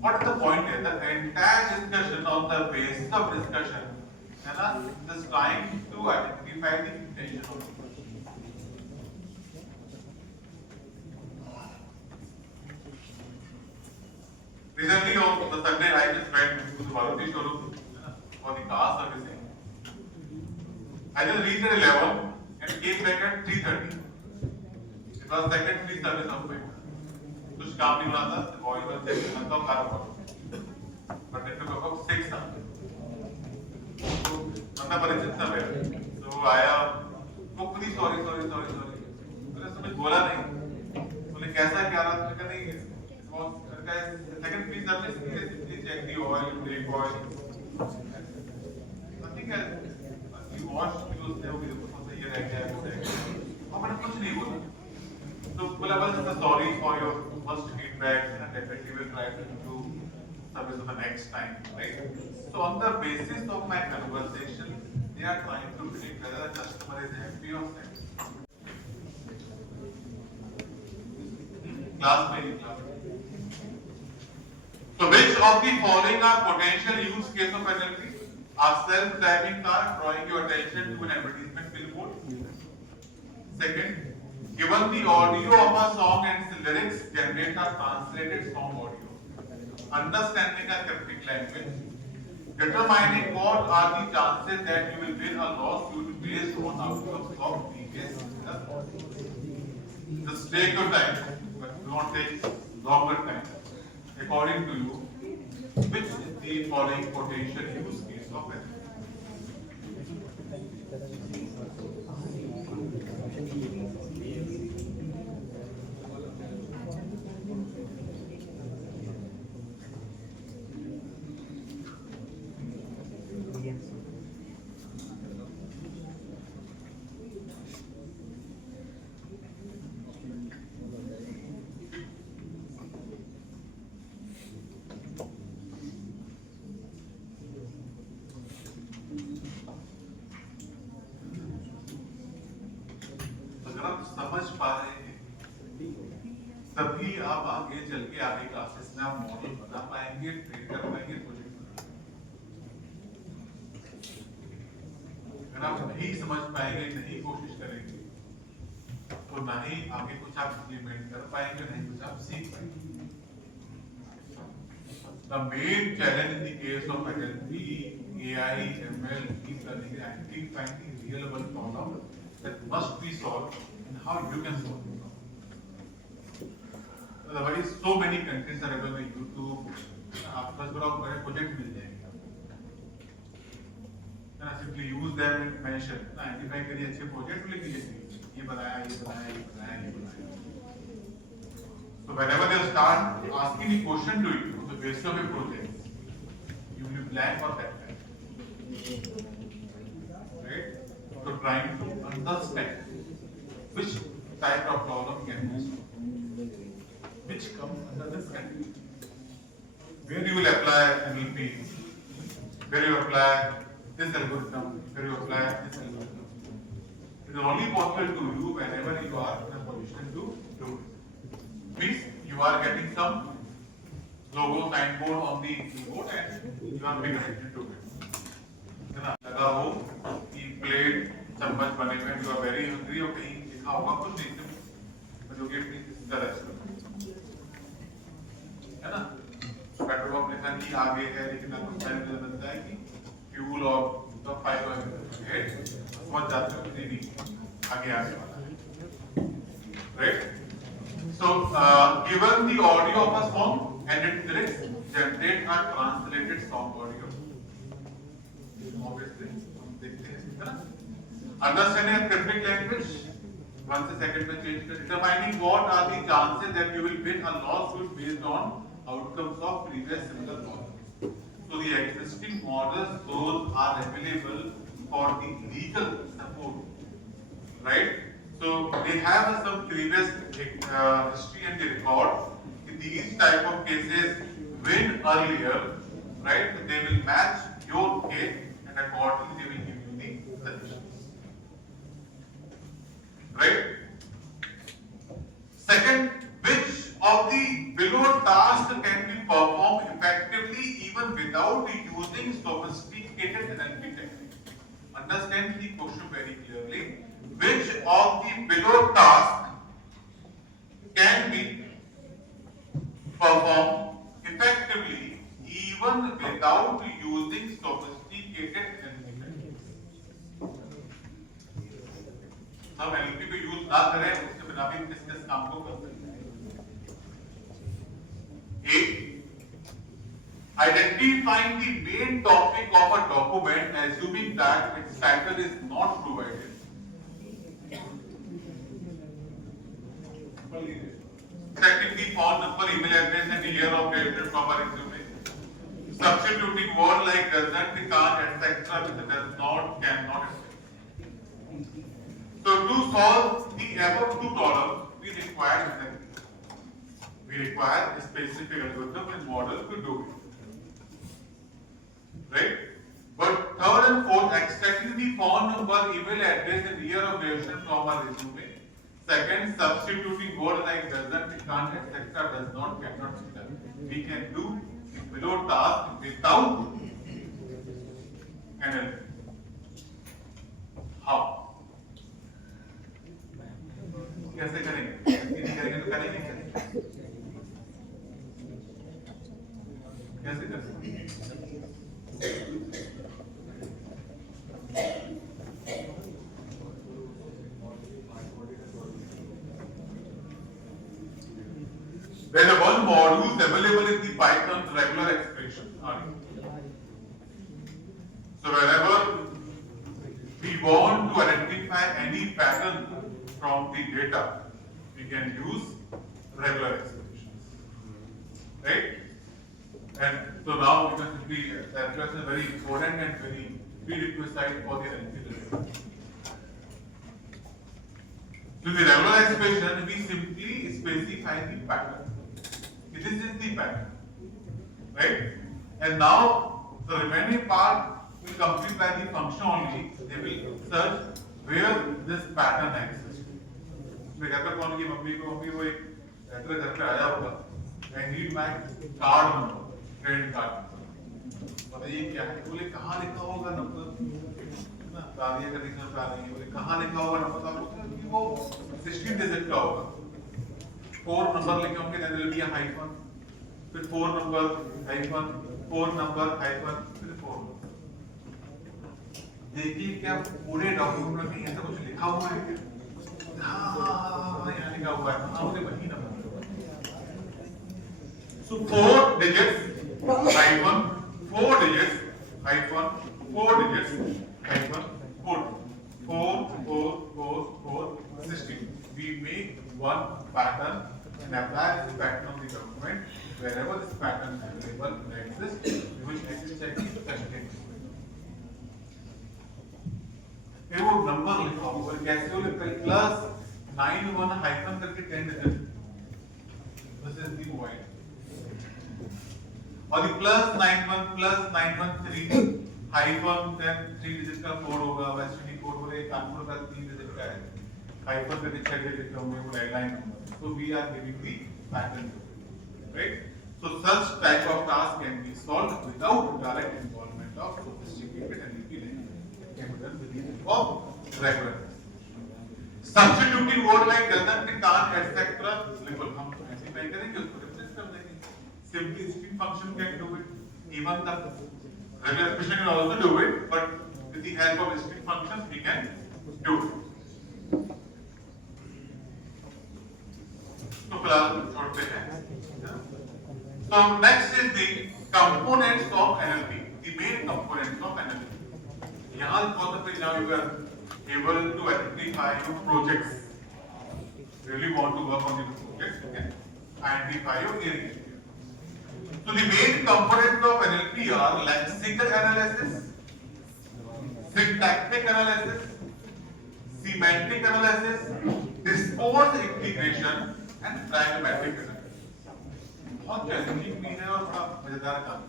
what is the point here? The entire discussion on the basis of discussion, and just trying to identify the intention of the person. Recently on the Sunday, I just went to the Maruti showroom for the car servicing. I just reached at 11 and came back at 3:30. It was second free service of my कुछ काम नहीं होना था, oil was checking on the car, but it took about 6 hours. So, बंदा परिचित था मेरा, so आया, वो पूरी sorry. मैंने समझ बोला नहीं, बोले कैसा क्या रहा, मैंने कहा नहीं, second free service, please check the oil, brake oil, nothing else. You wash, you say, okay, सही रह गया है, वो रह गया, और मैंने कुछ नहीं बोला. So, बोला बस sorry for your first feedback, and definitely will try to improve service for the next time, right? So, on the basis of my conversation, they are trying to predict whether the customer is happy or sad. Class में class. So, which of the following are potential use case of NLP? Are self-driving car drawing your attention to an advertisement billboard? Second, given the audio of a song and its lyrics generate a translated song audio, understanding a cryptic language, determining what are the chances that you will win a lawsuit based on outcomes of previous just take your time, but do not take longer time. According to you, which is the following potential use case of NLP? अगर आप समझ पा रहे हैं तभी आप आगे चल के आगे क्लासेस में आप मॉडल बना पाएंगे, ट्रेन कर पाएंगे, प्रोजेक्ट बना पाएंगे. अगर आप नहीं समझ पाएंगे, नहीं कोशिश करेंगे, तो ना ही आगे कुछ आप इम्प्लीमेंट कर पाएंगे, नहीं कुछ आप सीख पाएंगे. The main challenge in the case of NLP, AI, ML, deep learning is identifying the real world problem that must be solved and how you can solve it. Otherwise, so many countries are available on YouTube. आपको बस बड़ा बड़े project मिल जाएंगे. Simply use them and mention. Identify करिए अच्छे project लिख लीजिए. ये बनाया. So whenever they start asking a question to you, the basis of a project, you will be blank for that time. Right? So trying to understand which type of problem can be solved, which comes under this category. Where you will apply NLP, where you apply this algorithm, where you apply this algorithm. It is only possible to do whenever you are in a position to do it. Means you are getting some logo signboard on the keyboard and you are connected to it. है ना? लगा हो कि plate चम्मच बने हुए हैं, you are very hungry और कहीं लिखा होगा कुछ नहीं सिर्फ जो कि इसका रेस्टोरेंट है ना, पेट्रोल पंप लिखा नहीं आगे है लेकिन आपको पहले मुझे लगता है कि फ्यूल और तो 500 हेड समझ जाते हो कि नहीं आगे आने वाला है, right? So, given the audio of a song and its lyrics generate a translated song audio. Obviously, हम देखते हैं है ना? Understanding a cryptic language. Once a second में change कर determining what are the chances that you will win a lawsuit based on outcomes of previous similar lawsuits. So the existing models, those are available for the legal support, right? So they have some previous history and they record in these type of cases win earlier, right? They will match your case and accordingly they will give you the suggestions, right? Second, which of the below tasks can be performed effectively even without using sophisticated NLP techniques? Understand the question very clearly. Which of the below tasks can be performed effectively even without using sophisticated NLP techniques? सब NLP को use ना करें उसके बिना भी किस काम को कर सकते हैं। A. Identifying the main topic of a document, assuming that its title is not provided. Checking the phone number, email address, and year of creation from a resume. Substituting word like doesn't, can't, etc. with does not, cannot, etc. So to solve the above two problems, we require a specific algorithm and model to do it. Right? But third and fourth, extracting the phone number, email address, and year of creation from a resume. Second, substituting words like doesn't, can't, etc. does not, cannot, etc. We can do the below task without NLP. How? कैसे करेंगे? नहीं करेंगे तो करेंगे कैसे? कैसे कर सकते हैं? There is one module available in the Python regular expression. So whenever we want to identify any pattern from the data, we can use regular expressions, right? And so now we can simply, the expression is very important and very prerequisite for the NLP. So the regular expression, we simply specify the pattern. This is the pattern, right? And now the remaining part will complete by the function only. They will search where this pattern exists. मैं घर पे phone की mummy को एक letter घर पे आया होगा, I need my card number, credit card number. बताइए क्या है? बोले कहाँ लिखा होगा नंबर? ना दादिया का लिखना चाह रही है, बोले कहाँ लिखा होगा नंबर? तो आप बोलते हैं कि वो 16 डिजिट का होगा। 4 नंबर लिखे होंगे, then there will be a hyphen, फिर 4 नंबर hyphen, 4 नंबर hyphen, फिर 4 नंबर। देखिए क्या पूरे डॉक्यूमेंट में कहीं ऐसा कुछ लिखा हुआ है क्या? हाँ यहाँ लिखा हुआ है, हाँ मुझे वही number. So 4 digits hyphen 4 digits hyphen 4 digits hyphen 4 16. We make one pattern and apply this pattern on the document. Wherever this pattern is available exists, we will check the testing. ये वो नंबर लिखा हुआ है, कैसे वो लिखा है? Plus 91 hyphen करके 10 digit, this is the mobile. और ये प्लस 913 हाइफन 10 3 डिजिट का कोड होगा, वैसे कोड बोले कानपुर का 3 डिजिट का है, हाइफन करके 6 डिजिट का होंगे वो line number. So we are giving the pattern, right? So such type of task can be solved without direct involvement of sophisticated NLP language. Can be done with the help of regular. Substituting word like doesn't, can't, etc. बिल्कुल हम ऐसे नहीं करेंगे, उसको replace कर देंगे. Simply string function can do it. Even the regular expression can also do it, but with the help of string functions we can do it. तो फिलहाल छोड़ते हैं. So next is the components of NLP. The main components of NLP. यहाँ concept now you are able to identify your projects. Really want to work on the projects, you can identify your area. So the main components of NLP are lexical analysis, syntactic analysis, semantic analysis, discourse integration, and pragmatic analysis. बहुत challenging भी है और बड़ा मजेदार काम.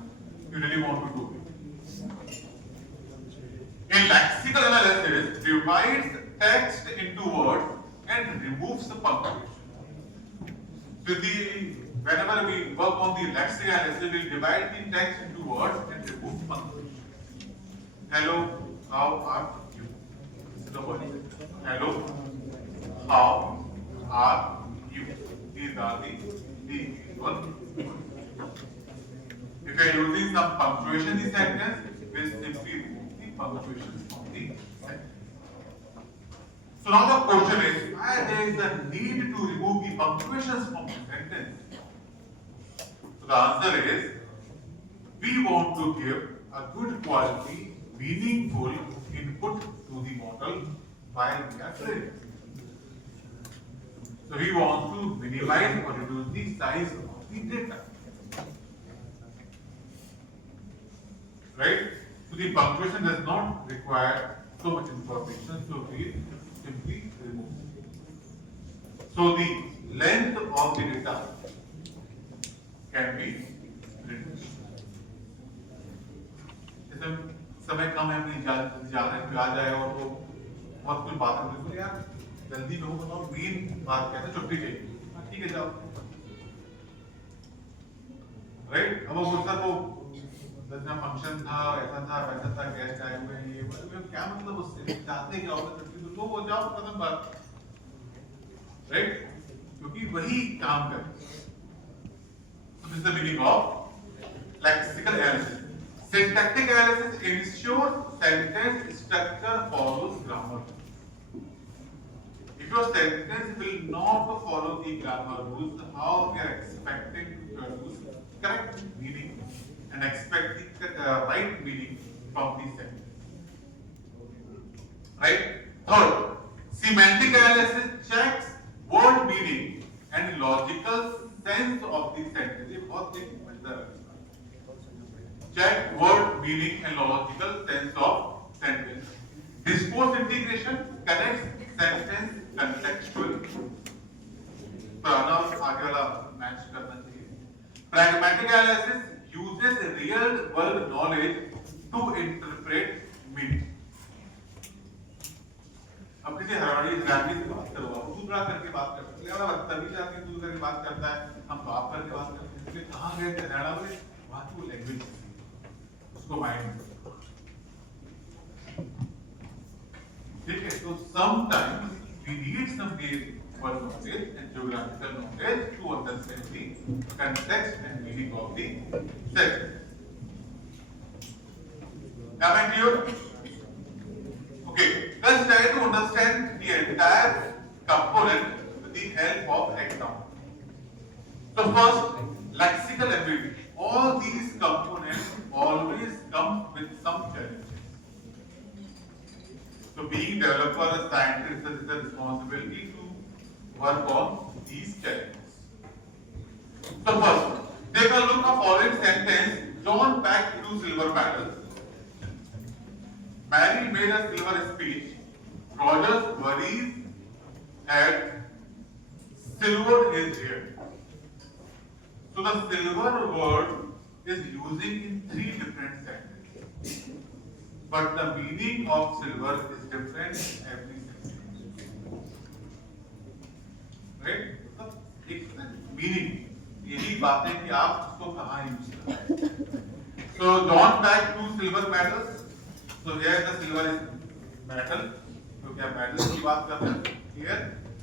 You really want to do it. A lexical analysis divides text into words and removes the punctuation. So whenever we work on the lexical analysis, we divide the text into words and remove punctuation. Hello, how are you? This is the word. Hello, how are you? These are the words. If you are using some punctuation in the sentence, we simply remove the punctuation from the sentence. So now the question is, why there is a need to remove the punctuations from the sentence? So the answer is, we want to give a good quality, meaningful input to the model while we are training. So we want to minimize or reduce the size of the data. Right? So the punctuation does not require so much information, so we simply remove it. So the length of the data can be reduced. जैसे समय कम है, अपनी जाने आ जाए और वो बहुत कुछ बात करते हैं, यार जल्दी में हो बताओ मेन बात क्या है, छुट्टी चाहिए, ठीक है जाओ. राइट? अब वो सर वो दसना फंक्शन था, ऐसा था, वैसा था, गेस्ट आए हुए हैं, ये मतलब क्या मतलब उससे चाहते क्या होगा, छुट्टी तो वो जाओ खत्म बात. राइट? क्योंकि वही काम कर. So this is the meaning of lexical analysis. Syntactic analysis ensures sentence structure follows grammar. If your sentence will not follow the grammar rules, how we are expecting to produce correct meaning and expect the right meaning from the sentence? Right? Third, semantic analysis checks word meaning and logical sense of the sentence. ये बहुत एक मजेदार है. Check word meaning and logical sense of sentence. Discourse integration connects sentence contextually. पुराना और आगे वाला match करना चाहिए. Pragmatic analysis uses real world knowledge to interpret meaning. अब किसी हराड़ी से बात करो, आप दूसरा करके बात करते हैं, और तभी जाके दूसरा करके बात करता है, हम तो आप करके बात करते हैं, इसलिए कहाँ गए थे हरियाणा में, वहाँ की वो लैंग्वेज उसको माइंड. ठीक है, तो sometimes we need some basic word knowledge and geographical knowledge to understand the context and meaning of the sentence. Am I clear? Okay, let's try to understand the entire component with the help of example. So first, lexical ability. All these components always come with some challenges. So being developer, a scientist has the responsibility to work on these challenges. So first, take a look at following sentence. John packed 2 silver medals. Mary made a silver speech. Roger's worries had silvered his hair. So the silver word is using in 3 different sentences. But the meaning of silver is different in every sentence. Right? So एक meaning, यही बात है कि आप उसको कहाँ use कर रहे हैं। So don't pack 2 silver medals. So here the silver is metal. क्योंकि आप मेटल की बात कर रहे हैं. Here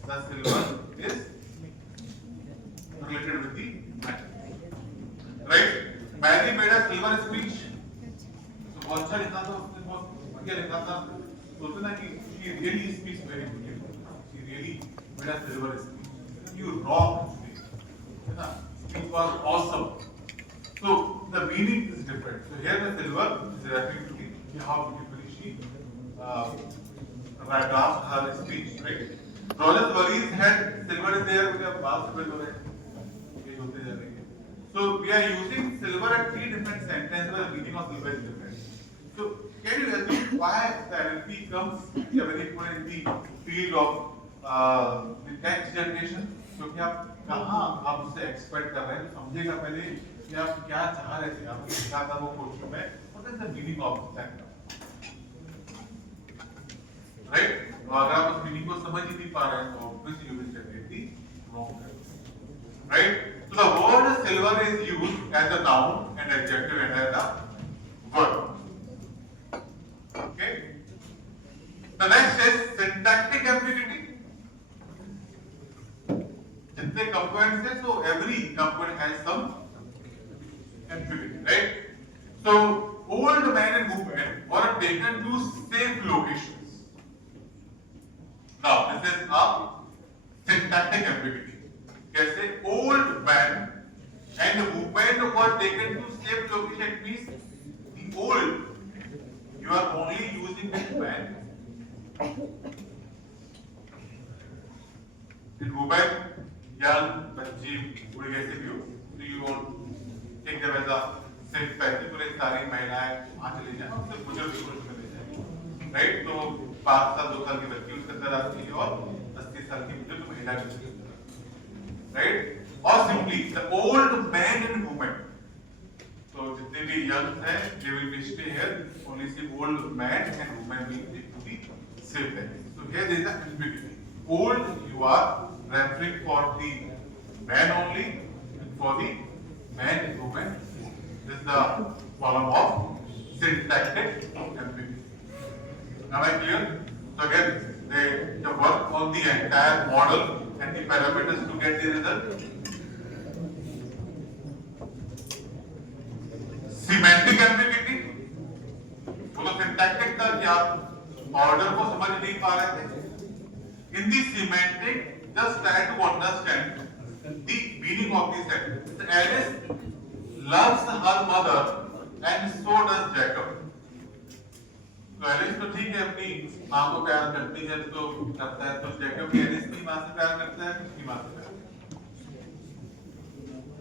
the silver is related with the metal. Right? Mary made a silver speech. So बहुत अच्छा लिखा था उसने, बहुत बढ़िया लिखा था. सोचो ना कि she really speaks very beautifully. She really made a silver speech. You rock today. है ना? It was awesome. So the meaning is different. So here the silver is referring to the how beautifully she drafted her speech, right? Roger's worries had silver is there because बाल सफेद हो रहे हैं, ये होते जा रहे हैं. So we are using silver at 3 different sentences. The meaning of silver is different. So can you tell me why the NLP comes very important in the field of the text generation? क्योंकि आप कहाँ आप उससे expect कर रहे हैं, तो समझेगा पहले कि आप क्या चाह रहे थे, आपने लिखा था वो क्वेश्चन में, what is the meaning of that? Right? तो अगर आप उस मीनिंग को समझ ही नहीं पा रहे हैं, तो obviously you will definitely wrong. Right? So the word silver is used as a noun and adjective and as a verb. Okay? The next is syntactic ambiguity. जितने components हैं, so every component has some ambiguity, right? So old man and woman were taken to safe locations. Now this is a syntactic ambiguity. कैसे old man and woman were taken to safe location means the old you are only using this man. The woman, young, बच्ची, बूढ़ी कैसे भी हो, तो you won't take them as a safe पैसे पूरे सारी महिलाएं वहाँ चली जाएं, उससे बुजुर्ग पुरुष ले जाएं, right? तो 5 साल 2 साल की बच्ची उसके अंदर आती है और 80 साल की बुजुर्ग महिला भी उसके अंदर, right? Or simply the old man and woman. So जितने भी young हैं, they will be stay here. Only see old man and woman will be safe there. So here there is a ambiguity. Old you are referring for the man only, and for the man and woman. This is the column of syntactic ambiguity. Am I clear? So again, the work on the entire model and the parameters to get the result. Semantic ambiguity. बोलो syntactic था कि आप order को समझ नहीं पा रहे थे. In the semantic, just try to understand the meaning of the sentence. Alice loves her mother and so does Jacob. तो एलिस तो ठीक है, अपनी माँ को प्यार करती है तो करता है, तो जैकब भी एलिस की माँ से प्यार करता है, उसकी माँ से प्यार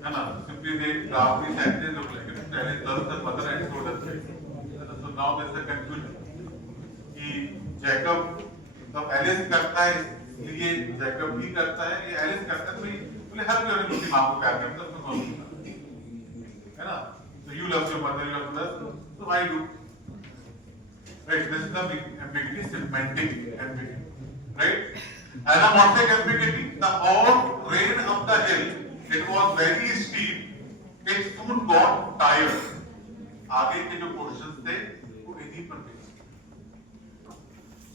है ना? Simply they draft the sentence look like it. Alice loves her mother and so does Jacob. So now there is a confusion कि जैकब तो एलिस करता है इसलिए जैकब भी करता है, ये एलिस करता है तो बोले हर कोई अपनी माँ को प्यार करता है, तो कौन है ना? So you love your mother, you love mother, so I do. Right, this is the ambiguity, semantic ambiguity, right? Anamorphic ambiguity, the horse ran up the hill, it was very steep, it soon got tired. आगे के जो questions थे वो इन्हीं पर थे.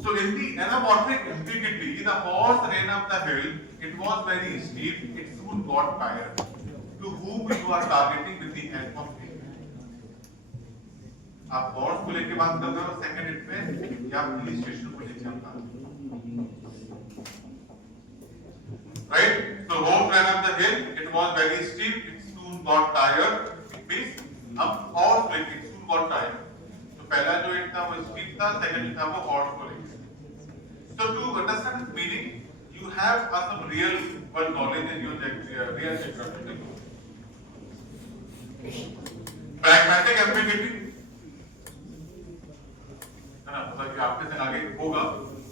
So in the anamorphic ambiguity, the horse ran up the hill, it was very steep, it soon got tired. To whom you are targeting with the help of it? आप horse को लेके बात कर रहे हो सेकंड हिट में, या आप पुलिस स्टेशन को लेके आप right? So horse ran up the hill, it was very steep, it soon got tired. It means अब हॉर्स लेके it soon got tired. तो पहला जो हिट था वो स्टीप था, सेकंड हिट था वो हॉर्स को लेके. So to understand its meaning, you have some real world knowledge in your real geography. Pragmatic ambiguity. है ना? मतलब कि आपके से आगे होगा,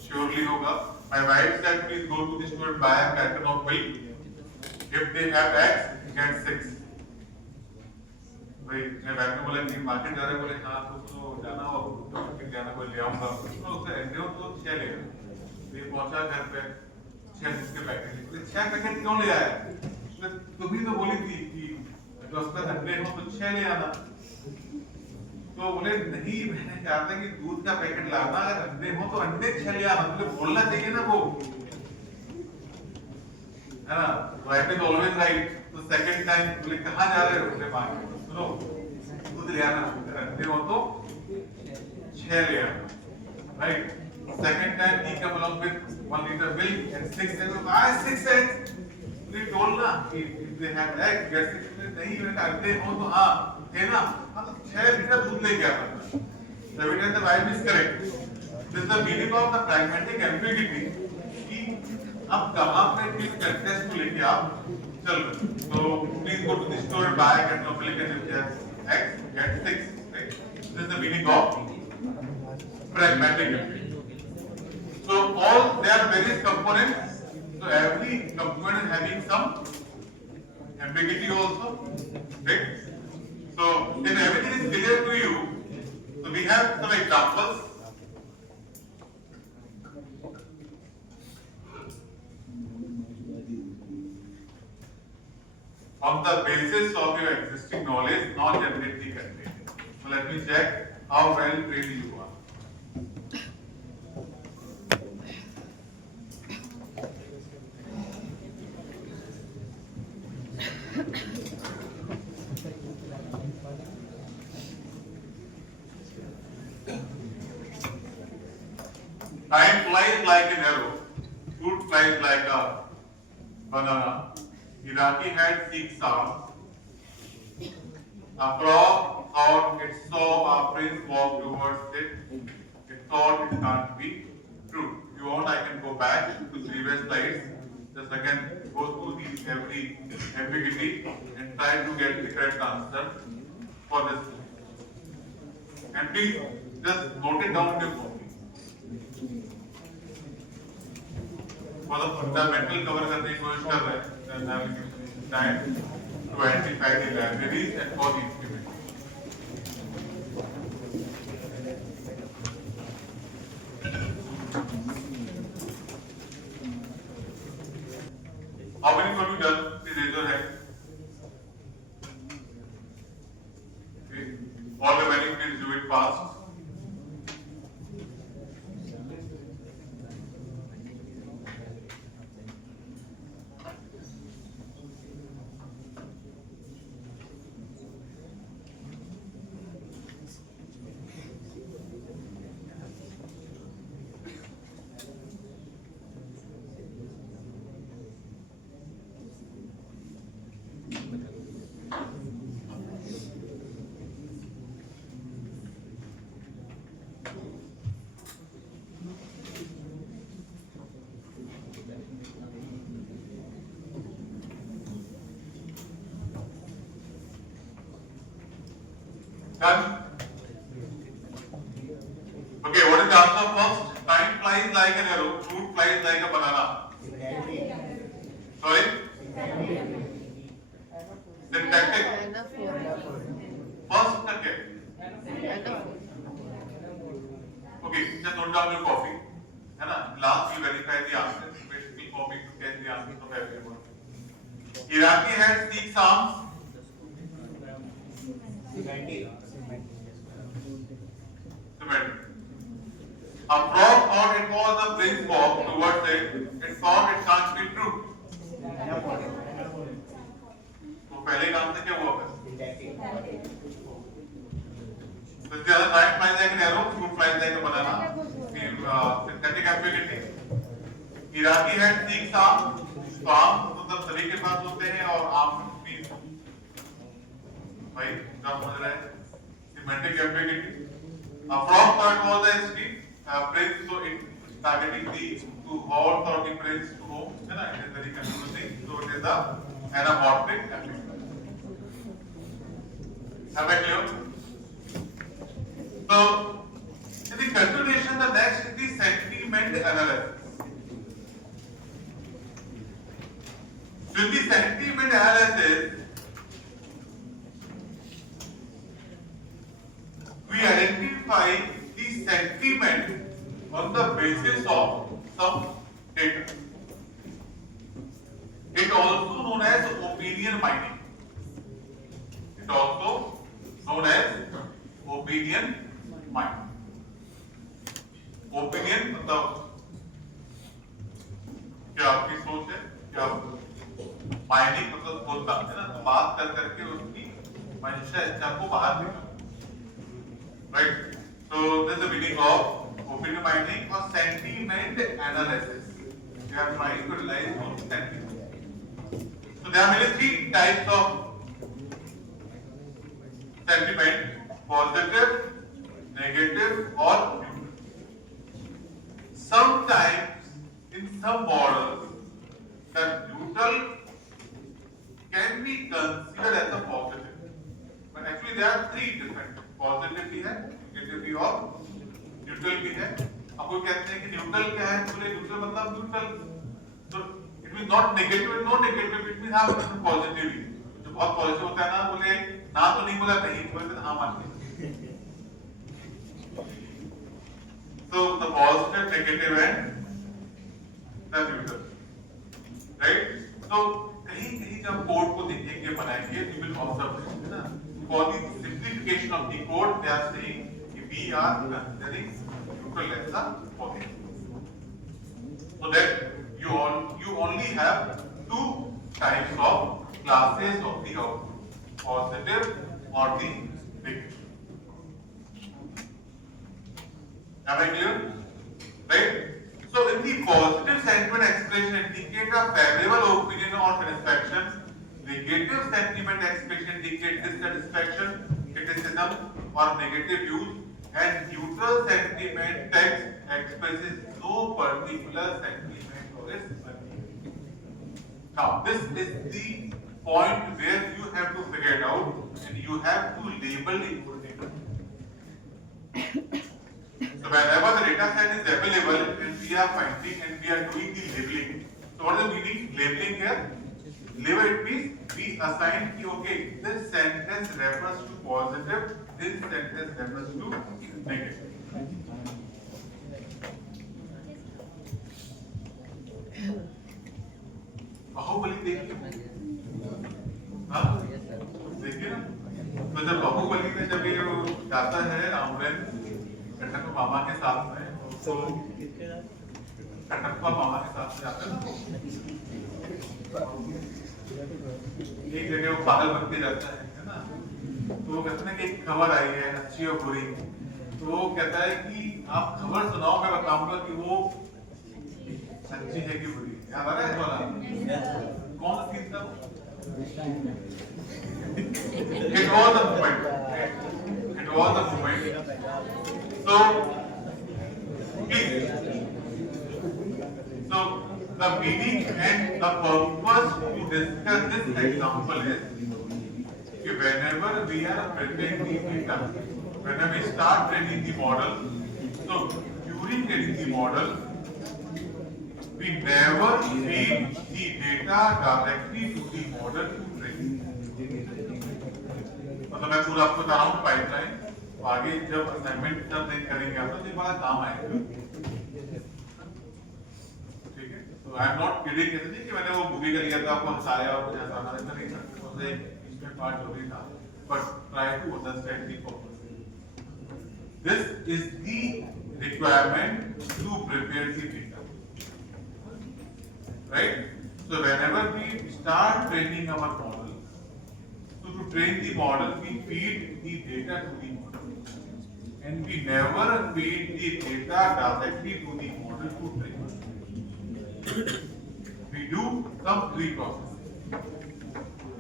surely होगा. My wife said, please go to the store and buy a carton of milk. If they have eggs, get 6. भाई मैं बैंक में बोला कि मार्केट जा रहे बोले हाँ तो जाना और फिर जाना कोई ले आऊँगा. तो उससे रहते हो तो 6 लेगा. ये पहुँचा घर पे 6 के पैकेट. 6 पैकेट क्यों ले आया? तुम्ही तो बोली थी कि तो उसका अंडे हो तो 6 ले आना। तो बोले नहीं, मैंने कहा था कि दूध का पैकेट लाना, अगर अंडे हो तो अंडे 6 ले आना। बोले बोलना चाहिए ना वो, है ना, राइट इज ऑलवेज राइट। तो सेकंड टाइम बोले कहाँ जा रहे हो? बोले मार्केट। सुनो, दूध ले आना, अंडे हो तो 6 ले आना, right. Second time he come along with 1 liter milk and 6 eggs. Why 6 eggs? We told na if they have eggs, get 6 eggs. नहीं, मैंने कहा अंडे हो तो हाँ है ना, हम 6 लीटर दूध लेके आता था। The evidence the wife is correct. This is the meaning of the pragmatic ambiguity कि अब कहाँ पे किस कंटेस्ट को लेके आप चल रहे। So please go to the store and buy get some milk and if you have eggs, get 6. Right? This is the meaning of pragmatic ambiguity. So all there are various components. So every component is having some ambiguity also, right? So if everything is clear to you, so we have some examples. On the basis of your existing knowledge, non-generate the content. So let me check how well trained you are. Time flies like an arrow, fruit flies like a banana. Iraqi had 6 arms. A frog thought it saw a prince walk towards it. It thought it can't be true. If you want, I can go back to the previous slides. Just again go through these every ambiguity and try to get the correct answer for this. And please just note it down in your copy. For the fundamental cover करने की कोशिश कर रहे हैं, then I will give you time to identify the libraries and for the instrument. How many have you done? Please raise your hand. Okay. All remaining, please do it fast. Done? Okay, what is the answer first? Time flies like an arrow, fruit flies like a banana. Sorry? Syntactic. First second. Okay, just note down your copy. है ना? Last we verify the answer. Basically, for me to get the answers of everyone. Iraqi had 6 arms. Cement. A frog thought it was a prince walk towards it. It thought it can't be true. तो पहले काम से क्या हुआ फिर? तो the other time flies like an arrow, fruit flies like a banana. Synthetic ambiguity. Iraqi had 6 arms. तो आम मतलब सभी के पास होते हैं और आम भी भाई क्या समझ रहे हैं? Semantic ambiguity. A frog thought was a street prince, so it targeting the to horse or the prince to home. है ना? It is very confusing. So it is a anamorphic ambiguity. Have I clear? So in the continuation, the next is the sentiment analysis. So in the sentiment analysis, we identify the sentiment on the basis of some data. It also known as opinion mining. It's also known as opinion mind. Opinion मतलब क्या आपकी सोच है, क्या minding मतलब बोलता है ना, तो बात कर करके उसकी मंशा इच्छा को बाहर निकालना, right? So this is the meaning of opinion minding or sentiment analysis. We are trying to realize on sentiment. So there are mainly three types of sentiment: positive, negative, or neutral. Sometimes in some models, the neutral can be considered as a positive, but actually there are three different: positive भी है, negative भी और neutral भी है. अब वो कहते हैं कि neutral क्या है? बोले neutral मतलब neutral. So it means not negative and no negative. It means हाँ मतलब positive ही. जो बहुत positive होता है ना, बोले ना तो नहीं बोला नहीं, बोले हाँ मान लिया. So the positive, negative and the neutral, right? So कहीं जब कोड को देखेंगे बनाएंगे, you will observe this, है ना? For the simplification of the code, they are saying कि we are considering neutral as a positive, so that you only have two types of classes of the output: positive or the negative. Am I clear? Right? So in the positive sentiment expression indicate a favorable opinion or satisfaction. Negative sentiment expression indicate dissatisfaction, criticism, or negative views. And neutral sentiment text expresses no particular sentiment or its meaning. Now this is the point where you have to figure it out, and you have to label input data. So whenever the data set is available and we are finding and we are doing the labeling. So what is the meaning labeling here? Label it means we assign कि okay, this sentence refers to positive, this sentence refers to negative. Baahubali देखिए, हाँ देखिए ना, तो जब बाहुबली में जब ये जाता है रामबन कटप्पा मामा के साथ में, तो कटप्पा मामा के साथ जाता है ना, एक जगह वो पागल बनते जाता है ना, तो वो कहते हैं कि एक खबर आई है अच्छी और बुरी, तो वो कहता है कि आप खबर सुनाओ, मैं बताऊंगा कि वो अच्छी है कि बुरी. याद आ रहा है वाला? कौन सा सीन था? It was a moment. It was a moment. So, please. So, the meaning and the purpose to discuss this example is that whenever we are preparing the data, whenever we start training the model, so during training the model, we never feed the data directly to the model to train. मतलब मैं पूरा आपको बता रहा हूँ pipeline, आगे जब assignment जब नहीं करेंगे आप तो ये बड़ा काम आएगा, ठीक है? तो आई एम नॉट किडिंग, ऐसे नहीं कि मैंने वो मूवी कर लिया था आपको हंसाया और कुछ हंसाना नहीं था, उससे इसमें पार्ट जरूरी था, but try to understand the purpose. This is the requirement to prepare the data. Right? So whenever we start training our model, so to train the model, we feed the data to the model, and we never feed the data directly to the model to train. We do some pre-processing,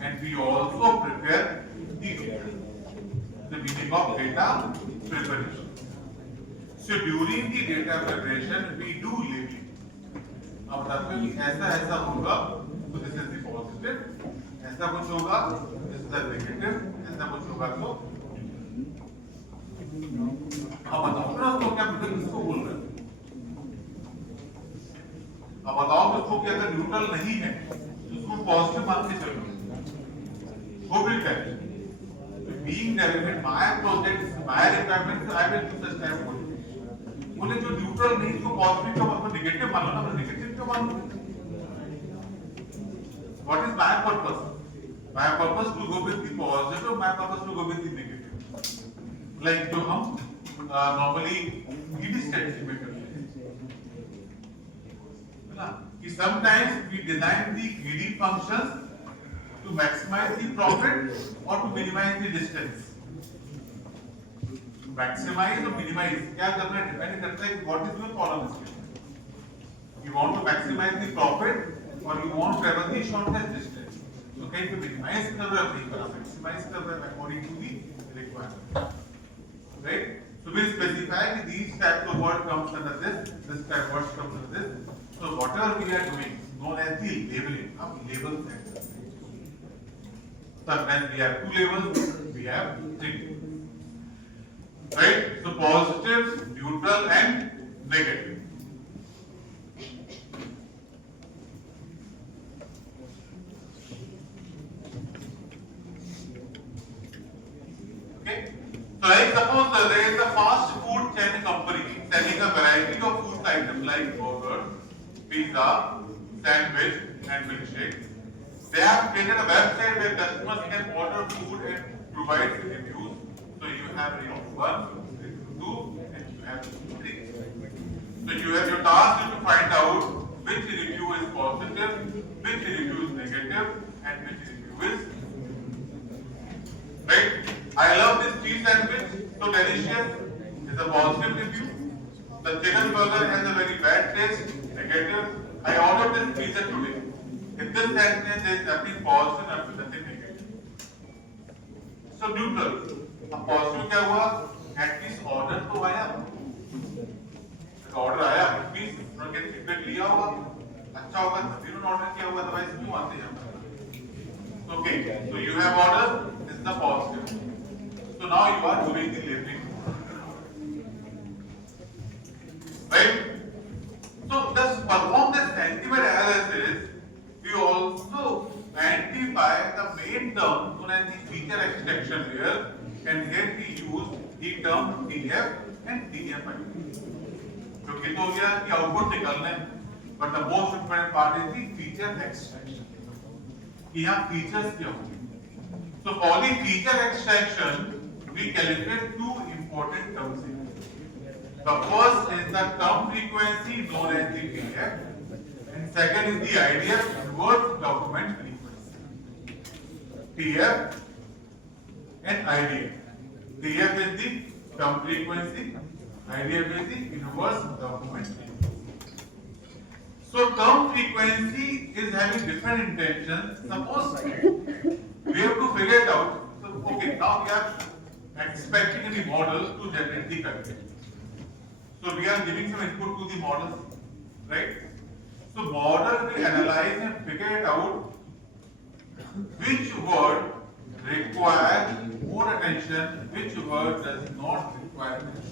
and we also prepare the data. The meaning of data preparation. So during the data preparation, we do labeling. अब बताते हैं कि ऐसा ऐसा होगा, तो this is the positive, ऐसा कुछ होगा, दिस इज द नेगेटिव, ऐसा कुछ होगा तो अब बताओ ना तो क्या किसको बोल रहे हैं? अब बताओ किसको कि अगर न्यूट्रल नहीं है तो उसको पॉजिटिव मान के चलो, वो will tell being development my projects my requirements I will do such type of बोले जो न्यूट्रल नहीं इसको पॉजिटिव का मतलब नेगेटिव मान लो ना, नेगेटिव क्यों मान लो? What is my purpose? My purpose to go with the positive, my purpose to go with the negative. Like जो हम normally greedy strategy में करते हैं, है ना? कि sometimes we design the greedy functions to maximize the profit or to minimize the distance. Maximize or minimize क्या करना है depend करता है कि what is your problem statement. You want to maximize the profit or you want to travel the shortest distance. So कहीं पे minimize कर रहे हो कहीं पर maximize कर रहे हो according to the requirement. Right? So we specify that these types of words comes under this type of words comes under this. So whatever we are doing, known as the labeling, हम labels हैं. Sometimes we have 2 labels, we have 3 labels. Right? So positive, neutral, and negative. Okay? So like suppose there is a fast food chain company selling a variety of food items like burger, pizza, sandwich, and milkshake. They have created a website where customers can order food and provide reviews. So you have review 1, review 2, and you have 3. So you have your task is to find out which review is positive, which review is negative, and which review is right. I love this cheese sandwich, so delicious. Is a positive review. The chicken burger has a very bad taste, negative. I ordered this pizza today. In this sentence, there is nothing positive and nothing negative. So neutral. अब positive क्या हुआ? At least order तो आया. Order आया. It means उन्होंने feedback लिया होगा. अच्छा होगा तभी उन्होंने order किया होगा. Otherwise क्यों आते हैं? Okay. So you have order. This is the positive. So now you are doing the labeling. Right? So just perform the sentiment analysis. We also identify the main term known as the feature extraction here, and here we use the term DF and DFI. So ये तो हो गया कि output निकालना है, but the most important part is the feature extraction. कि यहाँ features क्या होंगे? So for the feature extraction, we calculate 2 important terms here. The first is the term frequency known as the TF, and second is the IDF inverse document frequency. TF and IDF. TF is the term frequency, IDF is the inverse document frequency. So term frequency is having different intentions. Suppose we have to figure it out. So okay, now we are expecting the model to generate the content. So we are giving some input to the model, right? So model will analyze and figure it out which word requires more attention, which word does not require attention.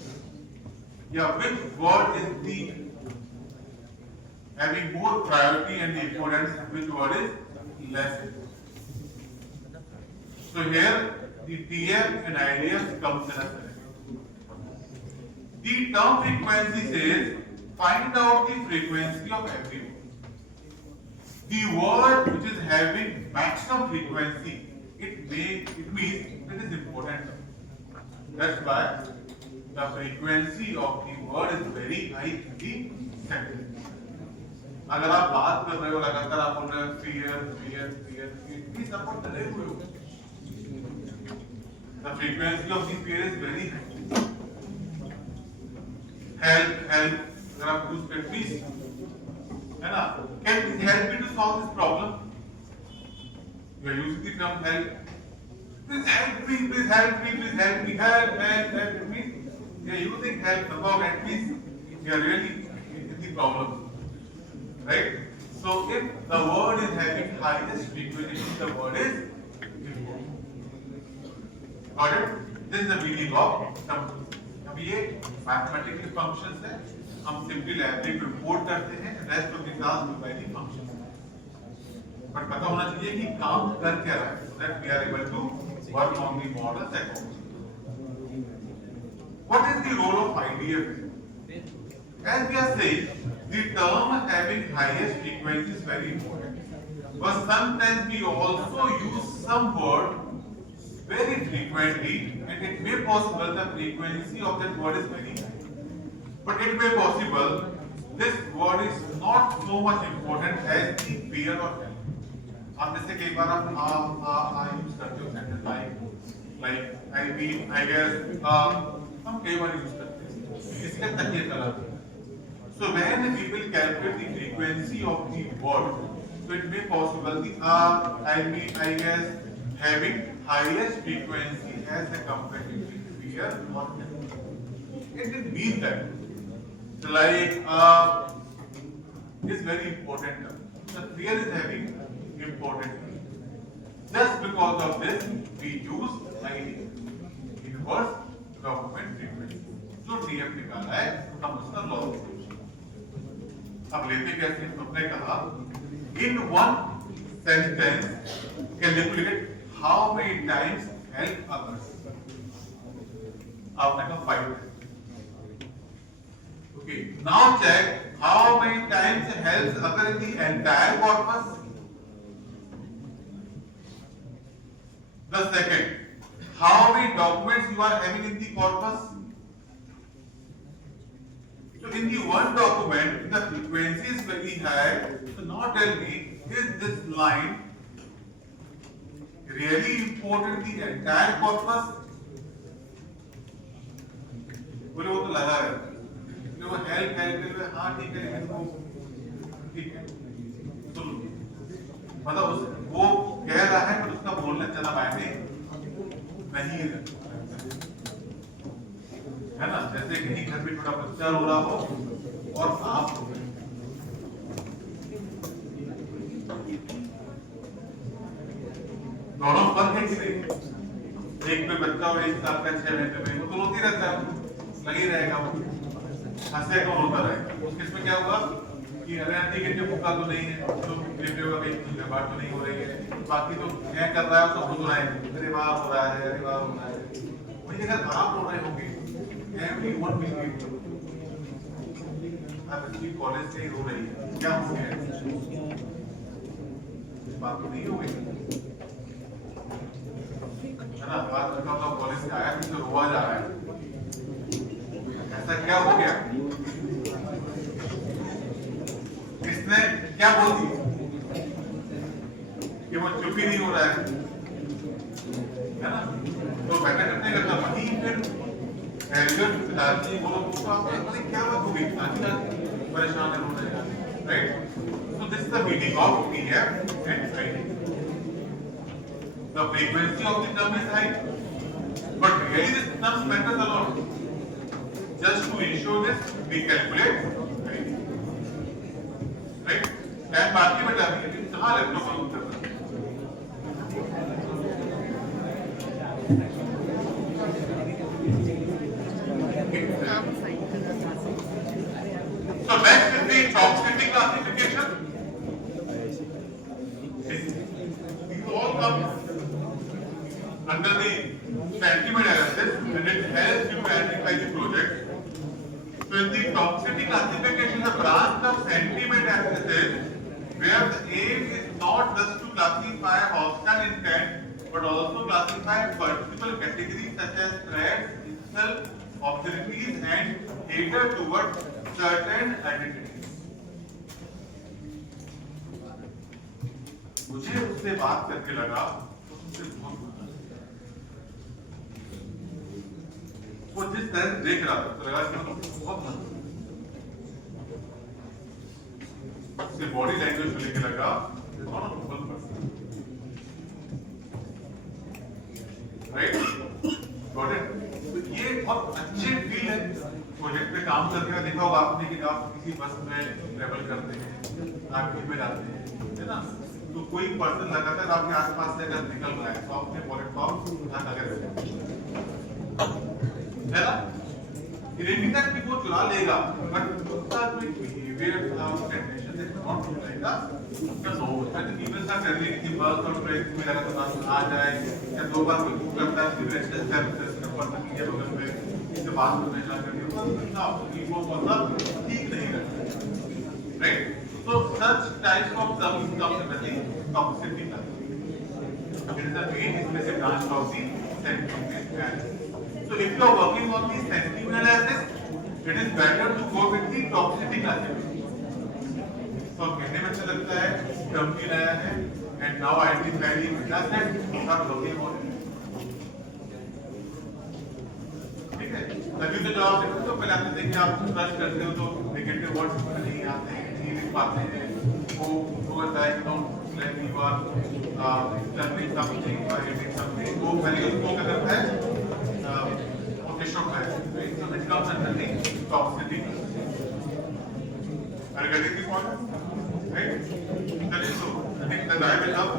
Yeah, which word is the having more priority and the importance, which word is less important. So here the TF and IDF comes in a second. The term frequency says find out the frequency of every word. The word which is having maximum frequency, it means it is important. That's why the frequency of the word is very high in the sentence. अगर आप बात कर रहे हो लगातार आप बोल रहे हो fear, please support the level. The frequency of the fear is very high. Help, अगर आप use कर please, है ना? Can you help me to solve this problem? You are using the term help. Please help me, please help me, please help me, help me. You are using help, above at least you are really in the problem. Right? So if the word is having highest frequency, the word is important. Got it? This is the meaning of term. अब ये mathematical functions है, हम simply library में report करते हैं, rest of the task by the functions. But पता होना चाहिए कि काम कर क्या रहा है, so that we are able to work on the models accordingly. What is the role of IDF? As we are saying, the term having highest frequency is very important. But sometimes we also use some word very frequently, and it may possible the frequency of that word is very high. But it may possible this word is not so much important as the fear or help. आप जैसे कई बार आप use करते हो sentence like I mean I guess हम कई बार use करते हैं इसका तकिए तला so when people calculate the frequency of the word so it may possible the I mean I guess having highest frequency as a comparatively fear or help. It didn't mean that so like is very important term. The fear is having important. Just because of this, we use inverse document frequency. जो DF निकाला है, हम उसका log अब लेते कैसे? हमने कहा in one sentence calculate how many times help others. आपने कहा 5 times. Okay. Now check how many times helps other in the entire corpus. The second, how many documents you are having in the corpus? So in the one document, the frequency is very high. So now tell me, is this line really important in the entire corpus? बोले वो तो लगा है, वो help हाँ ठीक है इसको ठीक है सुन मतलब वो कह रहा है पर उसका बोलने चला मायने नहीं है ना जैसे कहीं घर में थोड़ा बच्चा रो रहा हो और आप रो रहे दोनों फर्क है कि नहीं एक में बच्चा और एक साल का 6 महीने में वो तो रोती रहता है लगी रहेगा वो हंसे को रोता रहेगा उस केस में क्या हुआ कि अरे ठीक है जो भूखा तो नहीं है तो लेटे हुआ कहीं बात तो नहीं हो रही है बाकी तो क्या कर रहा है उसको खुद रहा है अरे वाह हो रहा है अरे वाह हो रहा है वही अगर आप हो रहे होंगे everyone will be आप बच्ची कॉलेज से ही रो रही है क्या हो गया बात तो नहीं हो गई है ना बात करता हूँ कॉलेज से आया तो रोआ जा रहा है ऐसा क्या हो गया इसने क्या बोल दिया कि वो चुप ही नहीं हो रहा है ना तो बैठा करने का वही फिर एल्डर पिताजी बोलो तो आपने क्या बात हो गई पिताजी परेशान है रो रहे हैं right so this is the meaning of PF and training the frequency of the term is high but really this terms matters a lot just to ensure this we calculate right time बाकी बचा दिए कि कहां laptop on करना so next is the toxicity classification these all come under the sentiment analysis and it helps you to identify the project. So in the toxicity classification, the branch of sentiment analysis, where the aim is not just to classify hostile intent, but also classify multiple categories such as threats, itself, obscenities, and cater towards certain identities. मुझे उससे बात करके लगा, उससे बहुत वो जिस तरह से देख रहा था तो लगा कि बहुत उससे बॉडी लैंग्वेज को लेके लगा not a normal person right got it तो ये बहुत अच्छे फील है प्रोजेक्ट पे काम करके देखा होगा आपने कि आप किसी बस में ट्रैवल करते हैं आप कहीं पे जाते हैं है ना तो कोई पर्सन लगातार आपके आसपास से अगर निकल रहा है तो आप अपने वॉलेट को ध्यान लगे रखें है ना इरेंटिंग तक भी वो चुरा लेगा बट उसका जो एक बिहेवियर था उसका tension is not like the no I think people are telling कि बस और ट्रेन में लगा तो आ जाए या दो बार कोई बुक करता है फिर रेजिस्टर कर पर्सन के बगल में इससे बात करने जा करके ना वो मतलब ठीक नहीं रहता right So such types of sums comes under the toxicity classification. It is the main specific branch of the scientific analysis. So if you are working on the sensitive analysis, it is better to go with the toxicity classification. So कहने में अच्छा लगता है term भी नया है and now identify the metastasis start working on it. ठीक है, तभी तो जवाब देखो तो पहले आपने देखिए आप सर्च करते हो तो नेगेटिव वर्ड्स नहीं आते हैं, नहीं लिख पाते हैं, वो कहता है don't let me work, turning something or hitting something, वो पहले उसको क्या करता है, okay should have, right? So it comes under the toxicity. Are you getting this point? Right? That is so. I think that I will have